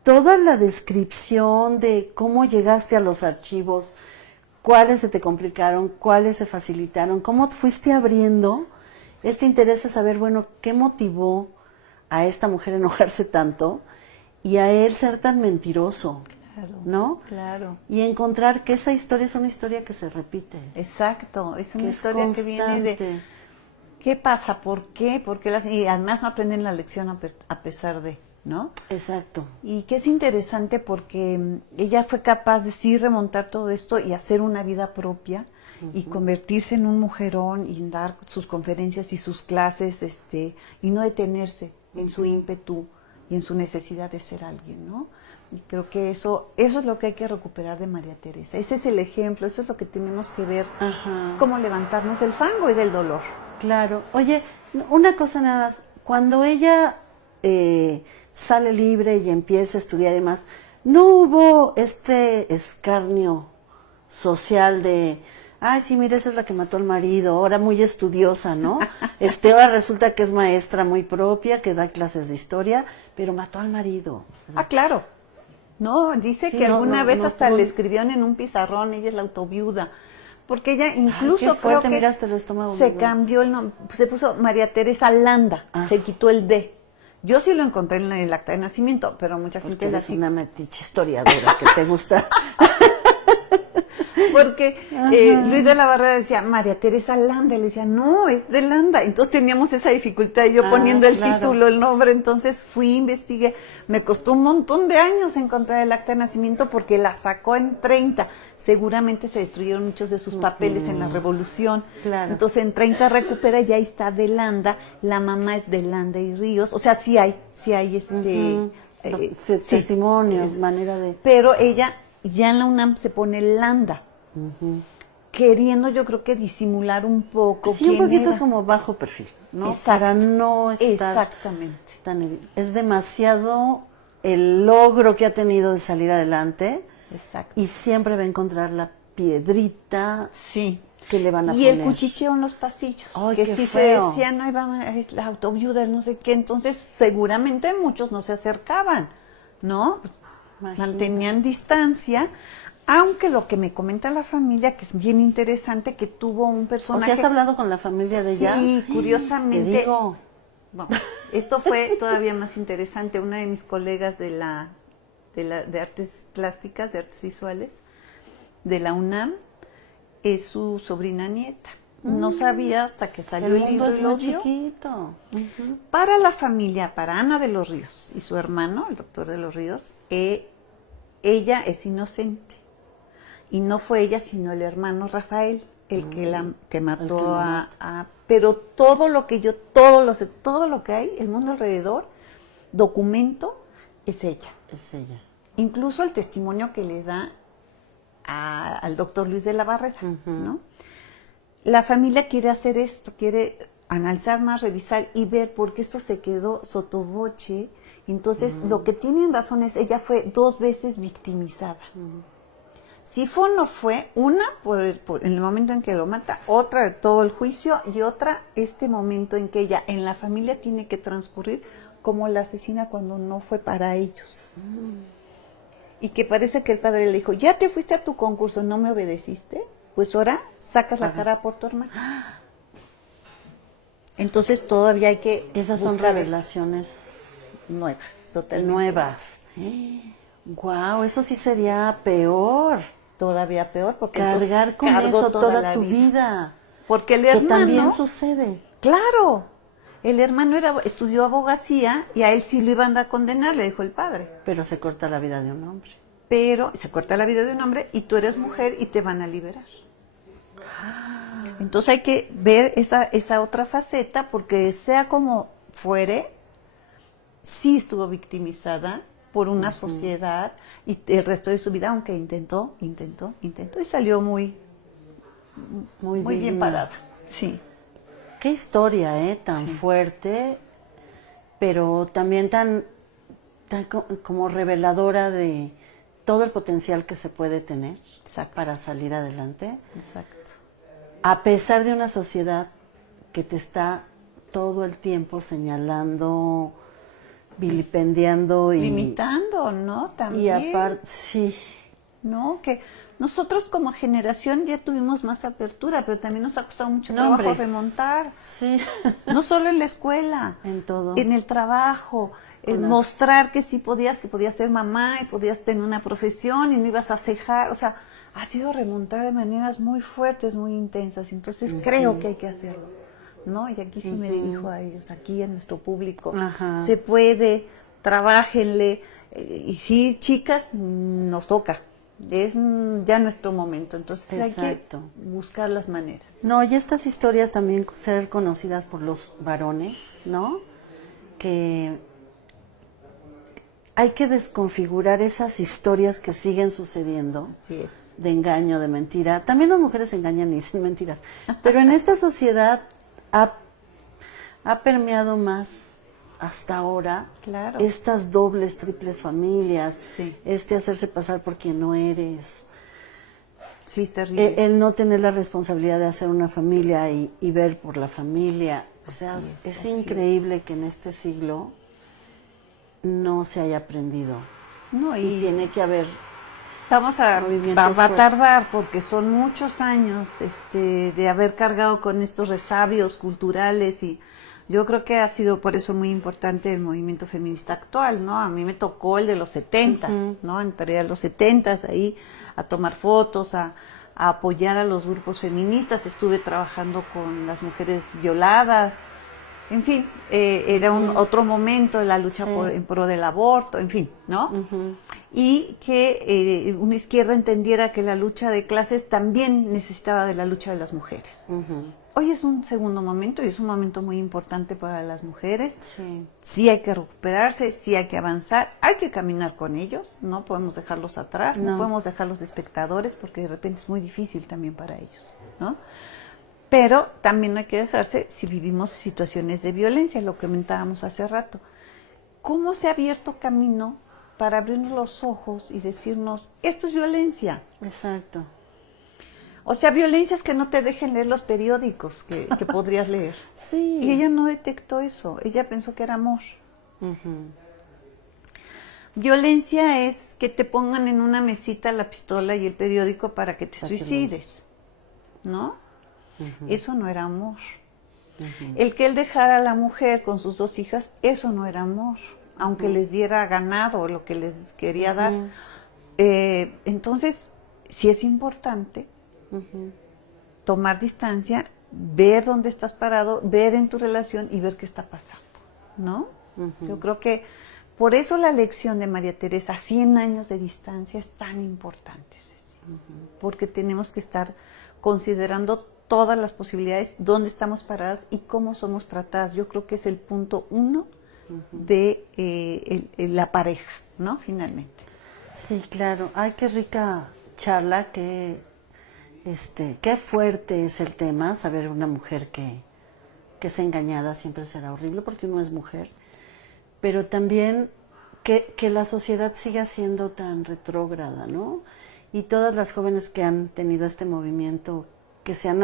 toda la descripción de cómo llegaste a los archivos, cuáles se te complicaron, cuáles se facilitaron, cómo fuiste abriendo este interés de saber, bueno, qué motivó a esta mujer a enojarse tanto y a él ser tan mentiroso. Claro, ¿no? Claro. Y encontrar que esa historia es una historia que se repite. Exacto, es una historia constante. que viene de ¿qué pasa? ¿Por qué? Y además no aprenden la lección a pesar de, ¿no? Exacto. Y que es interesante porque ella fue capaz de sí remontar todo esto y hacer una vida propia y convertirse en un mujerón y dar sus conferencias y sus clases, y no detenerse en su ímpetu y en su necesidad de ser alguien, ¿no? Y creo que eso es lo que hay que recuperar de María Teresa. Ese es el ejemplo, eso es lo que tenemos que ver, cómo levantarnos del fango y del dolor. Claro. Oye, una cosa nada más, cuando ella sale libre y empieza a estudiar y demás, ¿no hubo este escarnio social de, ay, sí, mira, esa es la que mató al marido, ahora muy estudiosa, ¿no? Ahora resulta que es maestra muy propia, que da clases de historia, pero mató al marido. Ah, claro. No, dice que alguna vez hasta le escribieron en un pizarrón, ella es la autoviuda. Porque ella incluso creo que miraste el estómago, se cambió el nombre, se puso María Teresa Landa, se quitó el D. Yo sí lo encontré en el acta de nacimiento, pero mucha gente es una metiche historiadora que te gusta. Porque Luis de la Barrera decía María Teresa Landa, y le decía, no, es de Landa. Entonces teníamos esa dificultad, yo poniendo el título, el nombre. Entonces fui, investigué, me costó un montón de años encontrar el acta de nacimiento porque la sacó en 30. Seguramente se destruyeron muchos de sus papeles en la Revolución. Claro. Entonces en 30 recupera y ahí está de Landa, la mamá es de Landa y Ríos. O sea, sí hay testimonios, manera de... Pero ella ya en la UNAM se pone Landa. Queriendo, yo creo que disimular un poco. Sí, un poquito como bajo perfil, ¿no? Exacto. Para no estar tan... Es demasiado el logro que ha tenido de salir adelante. Exacto. Y siempre va a encontrar la piedrita que le van a poner. Y el cuchicheo en los pasillos. Ay, que sí se decía, no, es la autoviuda, no sé qué. Entonces, seguramente muchos no se acercaban, ¿no? Imagínate. Mantenían distancia. Aunque lo que me comenta la familia, que es bien interesante, que tuvo un personaje... ¿O sea, has hablado con la familia de ella? Sí, curiosamente. Te digo. Bueno, esto fue todavía más interesante. Una de mis colegas de artes plásticas, de artes visuales, de la UNAM, es su sobrina nieta. No sabía hasta que salió el libro y lo vio. Chiquito. Para la familia, para Ana de los Ríos y su hermano, el doctor de los Ríos, ella es inocente. Y no fue ella, sino el hermano Rafael, el que mató pero todo lo que todo lo que hay, el mundo alrededor, documento, es ella. Es ella. Incluso el testimonio que le da al doctor Luis de la Barrera, ¿no? la familia quiere hacer esto, quiere analizar más, revisar y ver por qué esto se quedó sotoboche. Entonces, lo que tienen razón es, ella fue 2 veces victimizada. Si fue o no fue, una en el momento en que lo mata, otra de todo el juicio y otra este momento en que ella en la familia tiene que transcurrir como la asesina cuando no fue para ellos. Y que parece que el padre le dijo, ya te fuiste a tu concurso, no me obedeciste, pues ahora sacas la cara por tu hermana. Entonces todavía hay que Esas son revelaciones nuevas, totalmente nuevas. Wow, eso sí sería peor. Todavía peor, porque cargar con eso toda tu vida. Porque el hermano, que también sucede. Claro, el hermano estudió abogacía y a él sí lo iban a condenar, le dijo el padre. Pero se corta la vida de un hombre. Pero se corta la vida de un hombre y tú eres mujer y te van a liberar. Entonces hay que ver esa otra faceta, porque sea como fuere, sí estuvo victimizada por una sociedad y el resto de su vida, aunque intentó y salió muy bien parada. Sí. Qué historia, tan fuerte, pero también tan como reveladora de todo el potencial que se puede tener para salir adelante. Exacto. A pesar de una sociedad que te está todo el tiempo señalando, vilipendiando y limitando, ¿no? También. Y aparte, sí. No, que nosotros como generación ya tuvimos más apertura, pero también nos ha costado mucho trabajo remontar. Sí. No solo en la escuela, en todo. En el trabajo, en mostrar que sí podías ser mamá y podías tener una profesión y no ibas a cejar, o sea, ha sido remontar de maneras muy fuertes, muy intensas. Entonces creo que hay que hacerlo, ¿no? Y aquí sí me dirijo a ellos, aquí a nuestro público. Se puede, trabájenle. Y sí, chicas, nos toca. Es ya nuestro momento. Entonces hay que buscar las maneras. No, y estas historias también ser conocidas por los varones, ¿no? Que hay que desconfigurar esas historias que siguen sucediendo. Así es. De engaño, de mentira. También las mujeres engañan y dicen mentiras. Pero en esta sociedad ha permeado más hasta ahora estas dobles, triples familias, hacerse pasar por quien no eres. Sí, es terrible. El no tener la responsabilidad de hacer una familia y ver por la familia. O sea, es increíble que en este siglo no se haya aprendido. No, y tiene que haber va a tardar, porque son muchos años de haber cargado con estos resabios culturales, y yo creo que ha sido por eso muy importante el movimiento feminista actual, ¿no? A mí me tocó el de los 70s, ¿no? Entré a los 70s ahí a tomar fotos, a apoyar a los grupos feministas, estuve trabajando con las mujeres violadas. En fin, era otro momento de la lucha en pro del aborto, en fin, ¿no? Y que una izquierda entendiera que la lucha de clases también necesitaba de la lucha de las mujeres. Hoy es un segundo momento y es un momento muy importante para las mujeres. Sí hay que recuperarse, sí hay que avanzar, hay que caminar con ellos, no podemos dejarlos atrás, no podemos dejarlos de espectadores, porque de repente es muy difícil también para ellos, ¿no? Pero también no hay que dejarse si vivimos situaciones de violencia, lo que comentábamos hace rato. ¿Cómo se ha abierto camino para abrirnos los ojos y decirnos, esto es violencia? Exacto. O sea, violencia es que no te dejen leer los periódicos que podrías leer. Sí. Y ella no detectó eso, ella pensó que era amor. Violencia es que te pongan en una mesita la pistola y el periódico para que te suicides, ¿no? Eso no era amor. El que él dejara a la mujer con sus 2 hijas, eso no era amor, aunque les diera ganado lo que les quería dar. Entonces, sí es importante tomar distancia, ver dónde estás parado, ver en tu relación y ver qué está pasando, ¿no? Yo creo que por eso la lección de María Teresa, 100 años de distancia, es tan importante, porque tenemos que estar considerando todas las posibilidades, dónde estamos paradas y cómo somos tratadas. Yo creo que es el punto 1 de la pareja, ¿no? Finalmente. Sí, claro. Ay, qué rica charla, qué qué fuerte es el tema, saber una mujer que es engañada siempre será horrible porque uno es mujer, pero también que la sociedad siga siendo tan retrógrada, ¿no? Y todas las jóvenes que han tenido este movimiento, que se han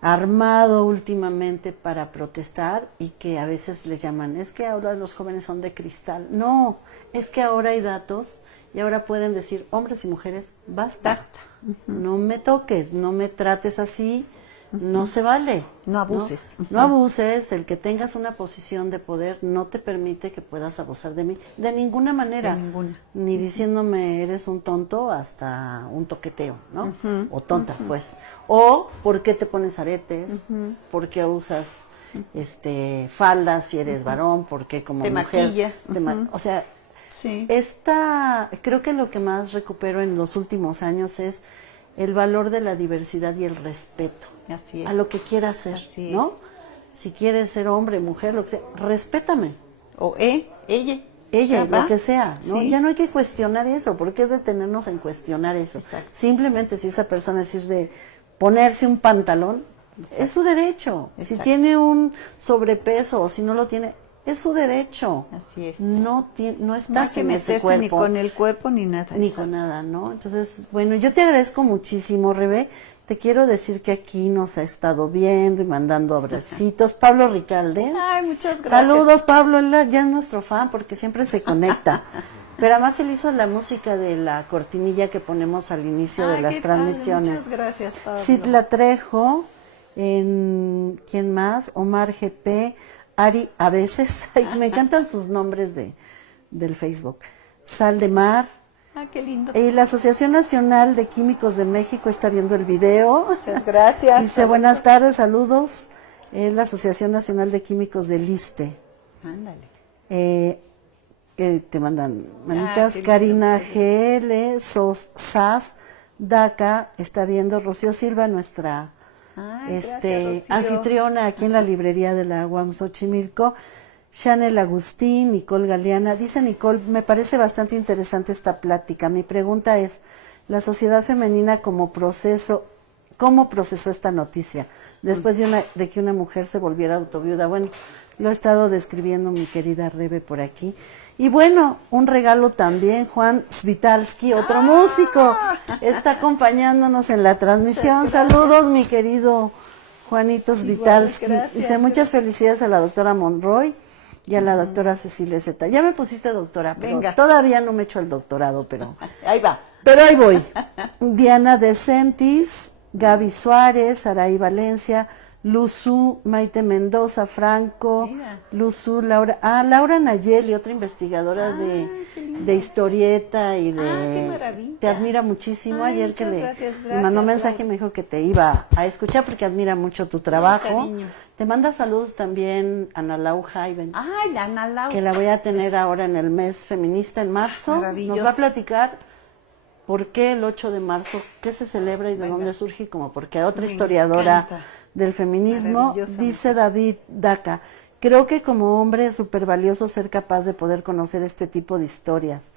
armado últimamente para protestar y que a veces le llaman, es que ahora los jóvenes son de cristal. No, es que ahora hay datos y ahora pueden decir, hombres y mujeres, basta. No me toques, no me trates así, no se vale. No abuses. No abuses, el que tengas una posición de poder no te permite que puedas abusar de mí, de ninguna manera. De ninguna. Ni diciéndome eres un tonto hasta un toqueteo, ¿no? O tonta, pues. O ¿por qué te pones aretes? ¿Por qué usas faldas si eres varón? ¿Por qué como te mujer? Maquillas. O sea, sí. Creo que lo que más recupero en los últimos años es el valor de la diversidad y el respeto. Así es. A lo que quieras ser, Así ¿no? es. Si quieres ser hombre, mujer, lo que sea, respétame. O ella. Ella, O sea, lo que sea, ¿no? Sí. Ya no hay que cuestionar eso. ¿Por qué detenernos en cuestionar eso? Exacto. Simplemente si esa persona es de ponerse un pantalón, Exacto. es su derecho. Exacto. Si tiene un sobrepeso o si no lo tiene, es su derecho. Así es. No No hay estás que en ese meterse cuerpo. ni con el cuerpo ni nada. Ni con nada, ¿no? Entonces, bueno, yo te agradezco muchísimo, Rebe. Te quiero decir que aquí nos ha estado viendo y mandando abracitos. Pablo Ricalde. Ay, muchas gracias. Saludos, Pablo. Él ya es nuestro fan porque siempre se conecta. Pero además él hizo la música de la cortinilla que ponemos al inicio de las qué transmisiones. padre, muchas gracias, Pablo. Citla Trejo, ¿quién más? Omar GP, Ari, a veces, ay, me encantan sus nombres del Facebook. Sal de Mar. Qué lindo. Y la Asociación Nacional de Químicos de México está viendo el video. Muchas gracias. Dice, buenas tardes, saludos. Es la Asociación Nacional de Químicos del ISSSTE. Ándale. Te mandan manitas. Qué lindo, Karina qué GL, SAS, DACA, está viendo. Rocío Silva, nuestra gracias, Rocío. anfitriona aquí en la librería de la UAM Xochimilco. Chanel Agustín, Nicole Galeana. Dice Nicole, me parece bastante interesante esta plática. Mi pregunta es, la sociedad femenina ¿cómo procesó esta noticia después de que una mujer se volviera autoviuda? Bueno, lo ha estado describiendo mi querida Rebe por aquí. Y bueno, un regalo también, Juan Svitalski, otro músico, está acompañándonos en la transmisión. Saludos, mi querido Juanito Svitalski. Dice, muchas felicidades a la doctora Monroy y a la doctora Cecilia Zeta. Ya me pusiste doctora, pero todavía no me he hecho el doctorado, pero ahí va. Pero ahí voy. Diana Decentis, Gaby Suárez, Araí Valencia, Luzú, Maite Mendoza, Franco, Luzú, Laura Nayeli, otra investigadora de historieta y de... qué maravilla. Te admira muchísimo. Ayer que gracias, me mandó mensaje y me dijo que te iba a escuchar porque admira mucho tu trabajo. Te manda saludos también Ana Lau Jaiben. Ay, Ana Lau. Que la voy a tener ahora en el mes feminista en marzo. Maravilloso. Nos va a platicar por qué el 8 de marzo, qué se celebra y de dónde surge, como porque otra historiadora del feminismo, dice David Daca, creo que como hombre es súper valioso ser capaz de poder conocer este tipo de historias,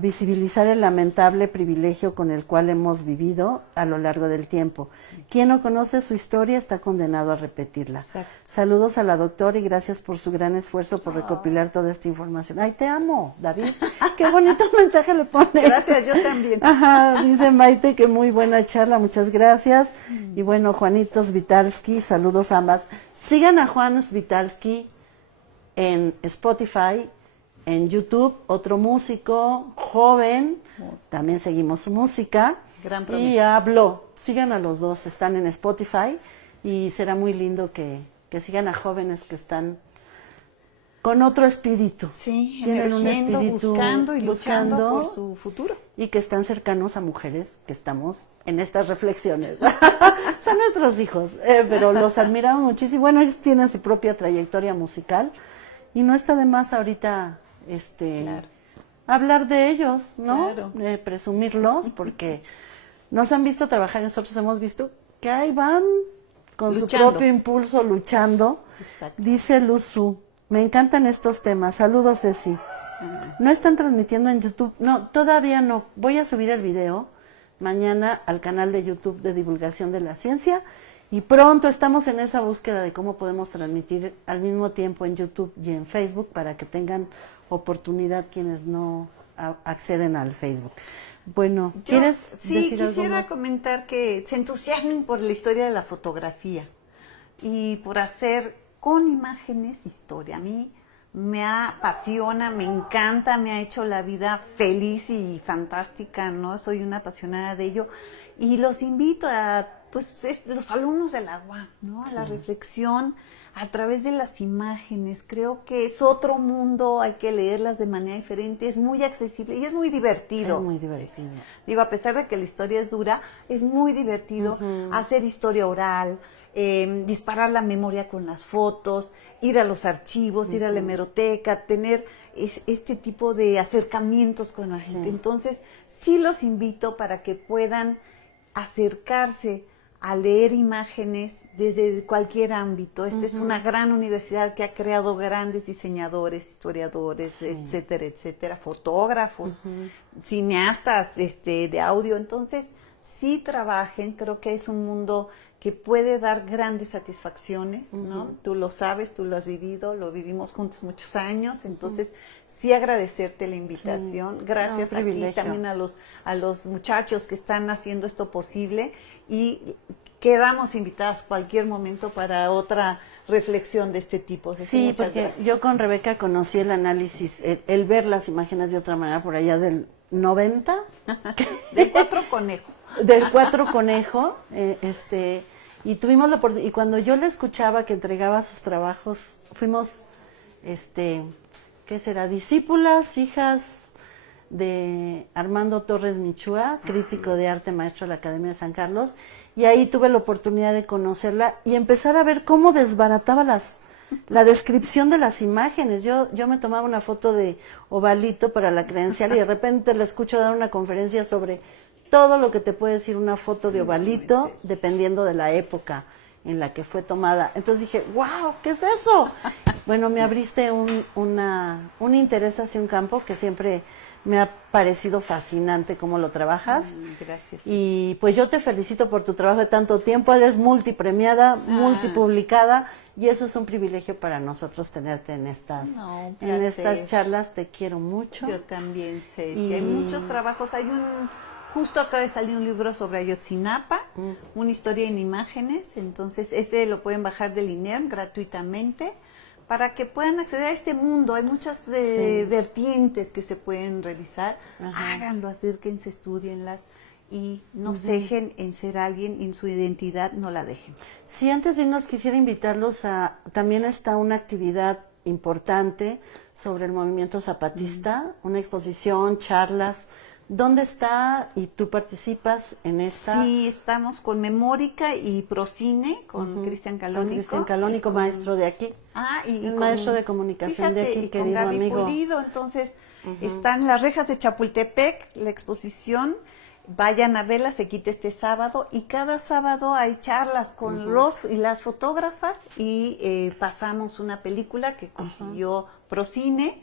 visibilizar el lamentable privilegio con el cual hemos vivido a lo largo del tiempo. Quien no conoce su historia está condenado a repetirla. Exacto. Saludos a la doctora y gracias por su gran esfuerzo por recopilar toda esta información. Ay, te amo, David. Qué bonito mensaje le pones. Gracias, yo también. Ajá, dice Maite que muy buena charla, muchas gracias. Y bueno, Juanito Svitalski, saludos a ambas. Sigan a Juan Svitalski en Spotify, en YouTube, otro músico joven, también seguimos su música. Gran promesa. Y habló, sigan a los dos, están en Spotify y será muy lindo que sigan a jóvenes que están con otro espíritu. Sí, tienen un emergiendo, espíritu buscando y luchando buscando por su futuro. Y que están cercanos a mujeres que estamos en estas reflexiones. Son nuestros hijos, pero los admiramos muchísimo. Bueno, ellos tienen su propia trayectoria musical y no está de más ahorita hablar de ellos, ¿no? Claro. Presumirlos, porque nos han visto trabajar y nosotros hemos visto que ahí van con Luchando. su propio impulso luchando. Exacto. Dice Luzu, me encantan estos temas. Saludos, Ceci. No están transmitiendo en YouTube. No, todavía no. Voy a subir el video mañana al canal de YouTube de Divulgación de la Ciencia. Y pronto estamos en esa búsqueda de cómo podemos transmitir al mismo tiempo en YouTube y en Facebook para que tengan oportunidad quienes no acceden al Facebook. Bueno, ¿quieres decir algo más? Quisiera comentar que se entusiasmen por la historia de la fotografía y por hacer con imágenes historia. A mí me apasiona, me encanta, me ha hecho la vida feliz y fantástica, ¿no? Soy una apasionada de ello y los invito a, pues, los alumnos de la UAM, ¿no? A la reflexión a través de las imágenes. Creo que es otro mundo, hay que leerlas de manera diferente, es muy accesible y es muy divertido. Es muy divertido. Digo, a pesar de que la historia es dura, es muy divertido hacer historia oral, disparar la memoria con las fotos, ir a los archivos, ir a la hemeroteca, tener este tipo de acercamientos con la gente. Entonces, sí los invito para que puedan acercarse a leer imágenes desde cualquier ámbito. Esta es una gran universidad que ha creado grandes diseñadores, historiadores, etcétera, etcétera, fotógrafos, cineastas de audio. Entonces, sí trabajen, creo que es un mundo que puede dar grandes satisfacciones, ¿no? Tú lo sabes, tú lo has vivido, lo vivimos juntos muchos años, entonces sí agradecerte la invitación, gracias a ti, también a los muchachos que están haciendo esto posible y quedamos invitadas cualquier momento para otra reflexión de este tipo. Sí, porque gracias. Yo con Rebeca conocí el análisis, el ver las imágenes de otra manera por allá del 90. Del 4 Conejo. Del 4 Conejo, y tuvimos la oportunidad, y cuando yo le escuchaba que entregaba sus trabajos, fuimos, ¿qué será? Discípulas, hijas de Armando Torres Michúa, crítico de arte, maestro de la Academia de San Carlos, y ahí tuve la oportunidad de conocerla y empezar a ver cómo desbarataba la descripción de las imágenes. Yo me tomaba una foto de ovalito para la credencial y de repente la escucho dar una conferencia sobre todo lo que te puede decir una foto de ovalito, dependiendo de la época en la que fue tomada. Entonces dije, wow, ¿qué es eso? Bueno, me abriste un interés hacia un campo que siempre me ha parecido fascinante cómo lo trabajas. Gracias. Y pues yo te felicito por tu trabajo de tanto tiempo. Eres multipremiada, multipublicada, y eso es un privilegio para nosotros tenerte en estas charlas. Te quiero mucho. Yo también sé. Sí, hay muchos trabajos. Justo acaba de salir un libro sobre Ayotzinapa, una historia en imágenes, entonces ese lo pueden bajar del INERM gratuitamente para que puedan acceder a este mundo. Hay muchas vertientes que se pueden revisar. Háganlo, acérquense, estudienlas y no se dejen en ser alguien y en su identidad no la dejen. Sí, antes de irnos quisiera invitarlos también está una actividad importante sobre el movimiento zapatista, una exposición, charlas. ¿Dónde está y tú participas en esta? Sí, estamos con Memórica y Procine, con Cristian Calónico. Cristian Calónico, maestro de aquí. Y maestro de comunicación de aquí, querido Gaby amigo. Pulido. Entonces, están las rejas de Chapultepec, la exposición. Vayan a verla, se quita este sábado. Y cada sábado hay charlas con los y las fotógrafas y pasamos una película que consiguió Procine.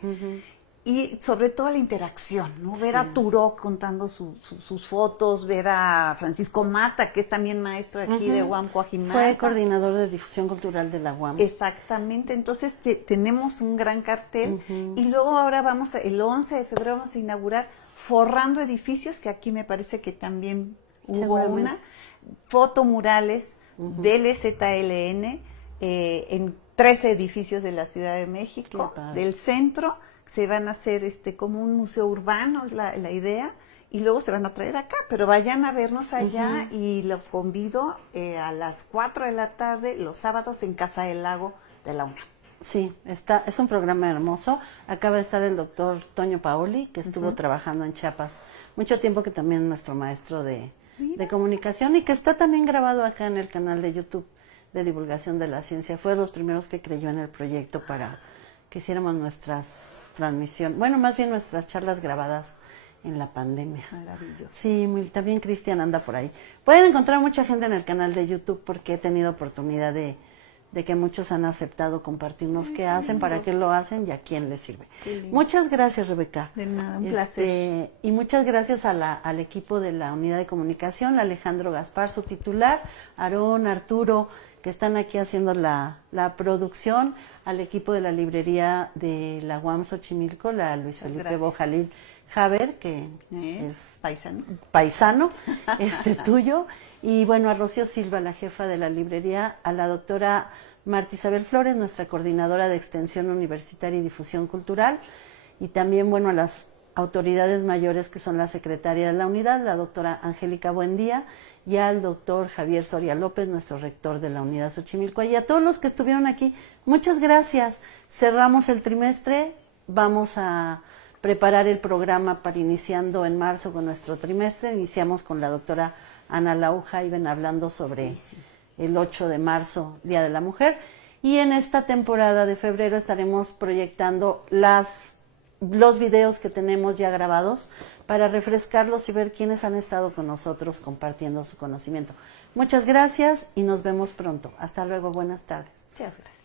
Y sobre todo la interacción, ¿no? Ver a Turó contando sus fotos, ver a Francisco Mata, que es también maestro aquí de UAM Coajimalpa. Fue coordinador de difusión cultural de la UAM. Exactamente, entonces tenemos un gran cartel y luego ahora el 11 de febrero vamos a inaugurar Forrando Edificios, que aquí me parece que también hubo una, fotomurales del EZLN en 13 edificios de la Ciudad de México, del centro. Se van a hacer como un museo urbano, es la idea, y luego se van a traer acá, pero vayan a vernos allá y los convido a las 4 de la tarde, los sábados en Casa del Lago de la UNAM. Sí, es un programa hermoso. Acaba de estar el doctor Toño Paoli, que estuvo trabajando en Chiapas mucho tiempo, que también es nuestro maestro de comunicación y que está también grabado acá en el canal de YouTube de Divulgación de la Ciencia. Fue de los primeros que creyó en el proyecto para que hiciéramos nuestras transmisión, bueno, más bien nuestras charlas grabadas en la pandemia. Maravilloso. Sí, también Cristian anda por ahí. Pueden encontrar mucha gente en el canal de YouTube porque he tenido oportunidad de de que muchos han aceptado compartirnos qué hacen, para qué lo hacen y a quién les sirve. Muchas gracias, Rebeca. De nada, un placer. Y muchas gracias al equipo de la unidad de comunicación, Alejandro Gaspar, su titular, Aarón, Arturo, que están aquí haciendo la producción, al equipo de la librería de la UAM Xochimilco, la Luis Felipe Bojalil Javer, que es paisano tuyo, y bueno, a Rocío Silva, la jefa de la librería, a la doctora Marta Isabel Flores, nuestra coordinadora de Extensión Universitaria y Difusión Cultural, y también, bueno, a las autoridades mayores que son la secretaria de la unidad, la doctora Angélica Buendía, y al doctor Javier Soria López, nuestro rector de la unidad Xochimilco, y a todos los que estuvieron aquí, muchas gracias. Cerramos el trimestre, vamos a preparar el programa para iniciando en marzo con nuestro trimestre. Iniciamos con la doctora Ana Lau Jaiben hablando sobre el 8 de marzo, Día de la Mujer, y en esta temporada de febrero estaremos proyectando los videos que tenemos ya grabados para refrescarlos y ver quiénes han estado con nosotros compartiendo su conocimiento. Muchas gracias y nos vemos pronto. Hasta luego, buenas tardes. Muchas gracias.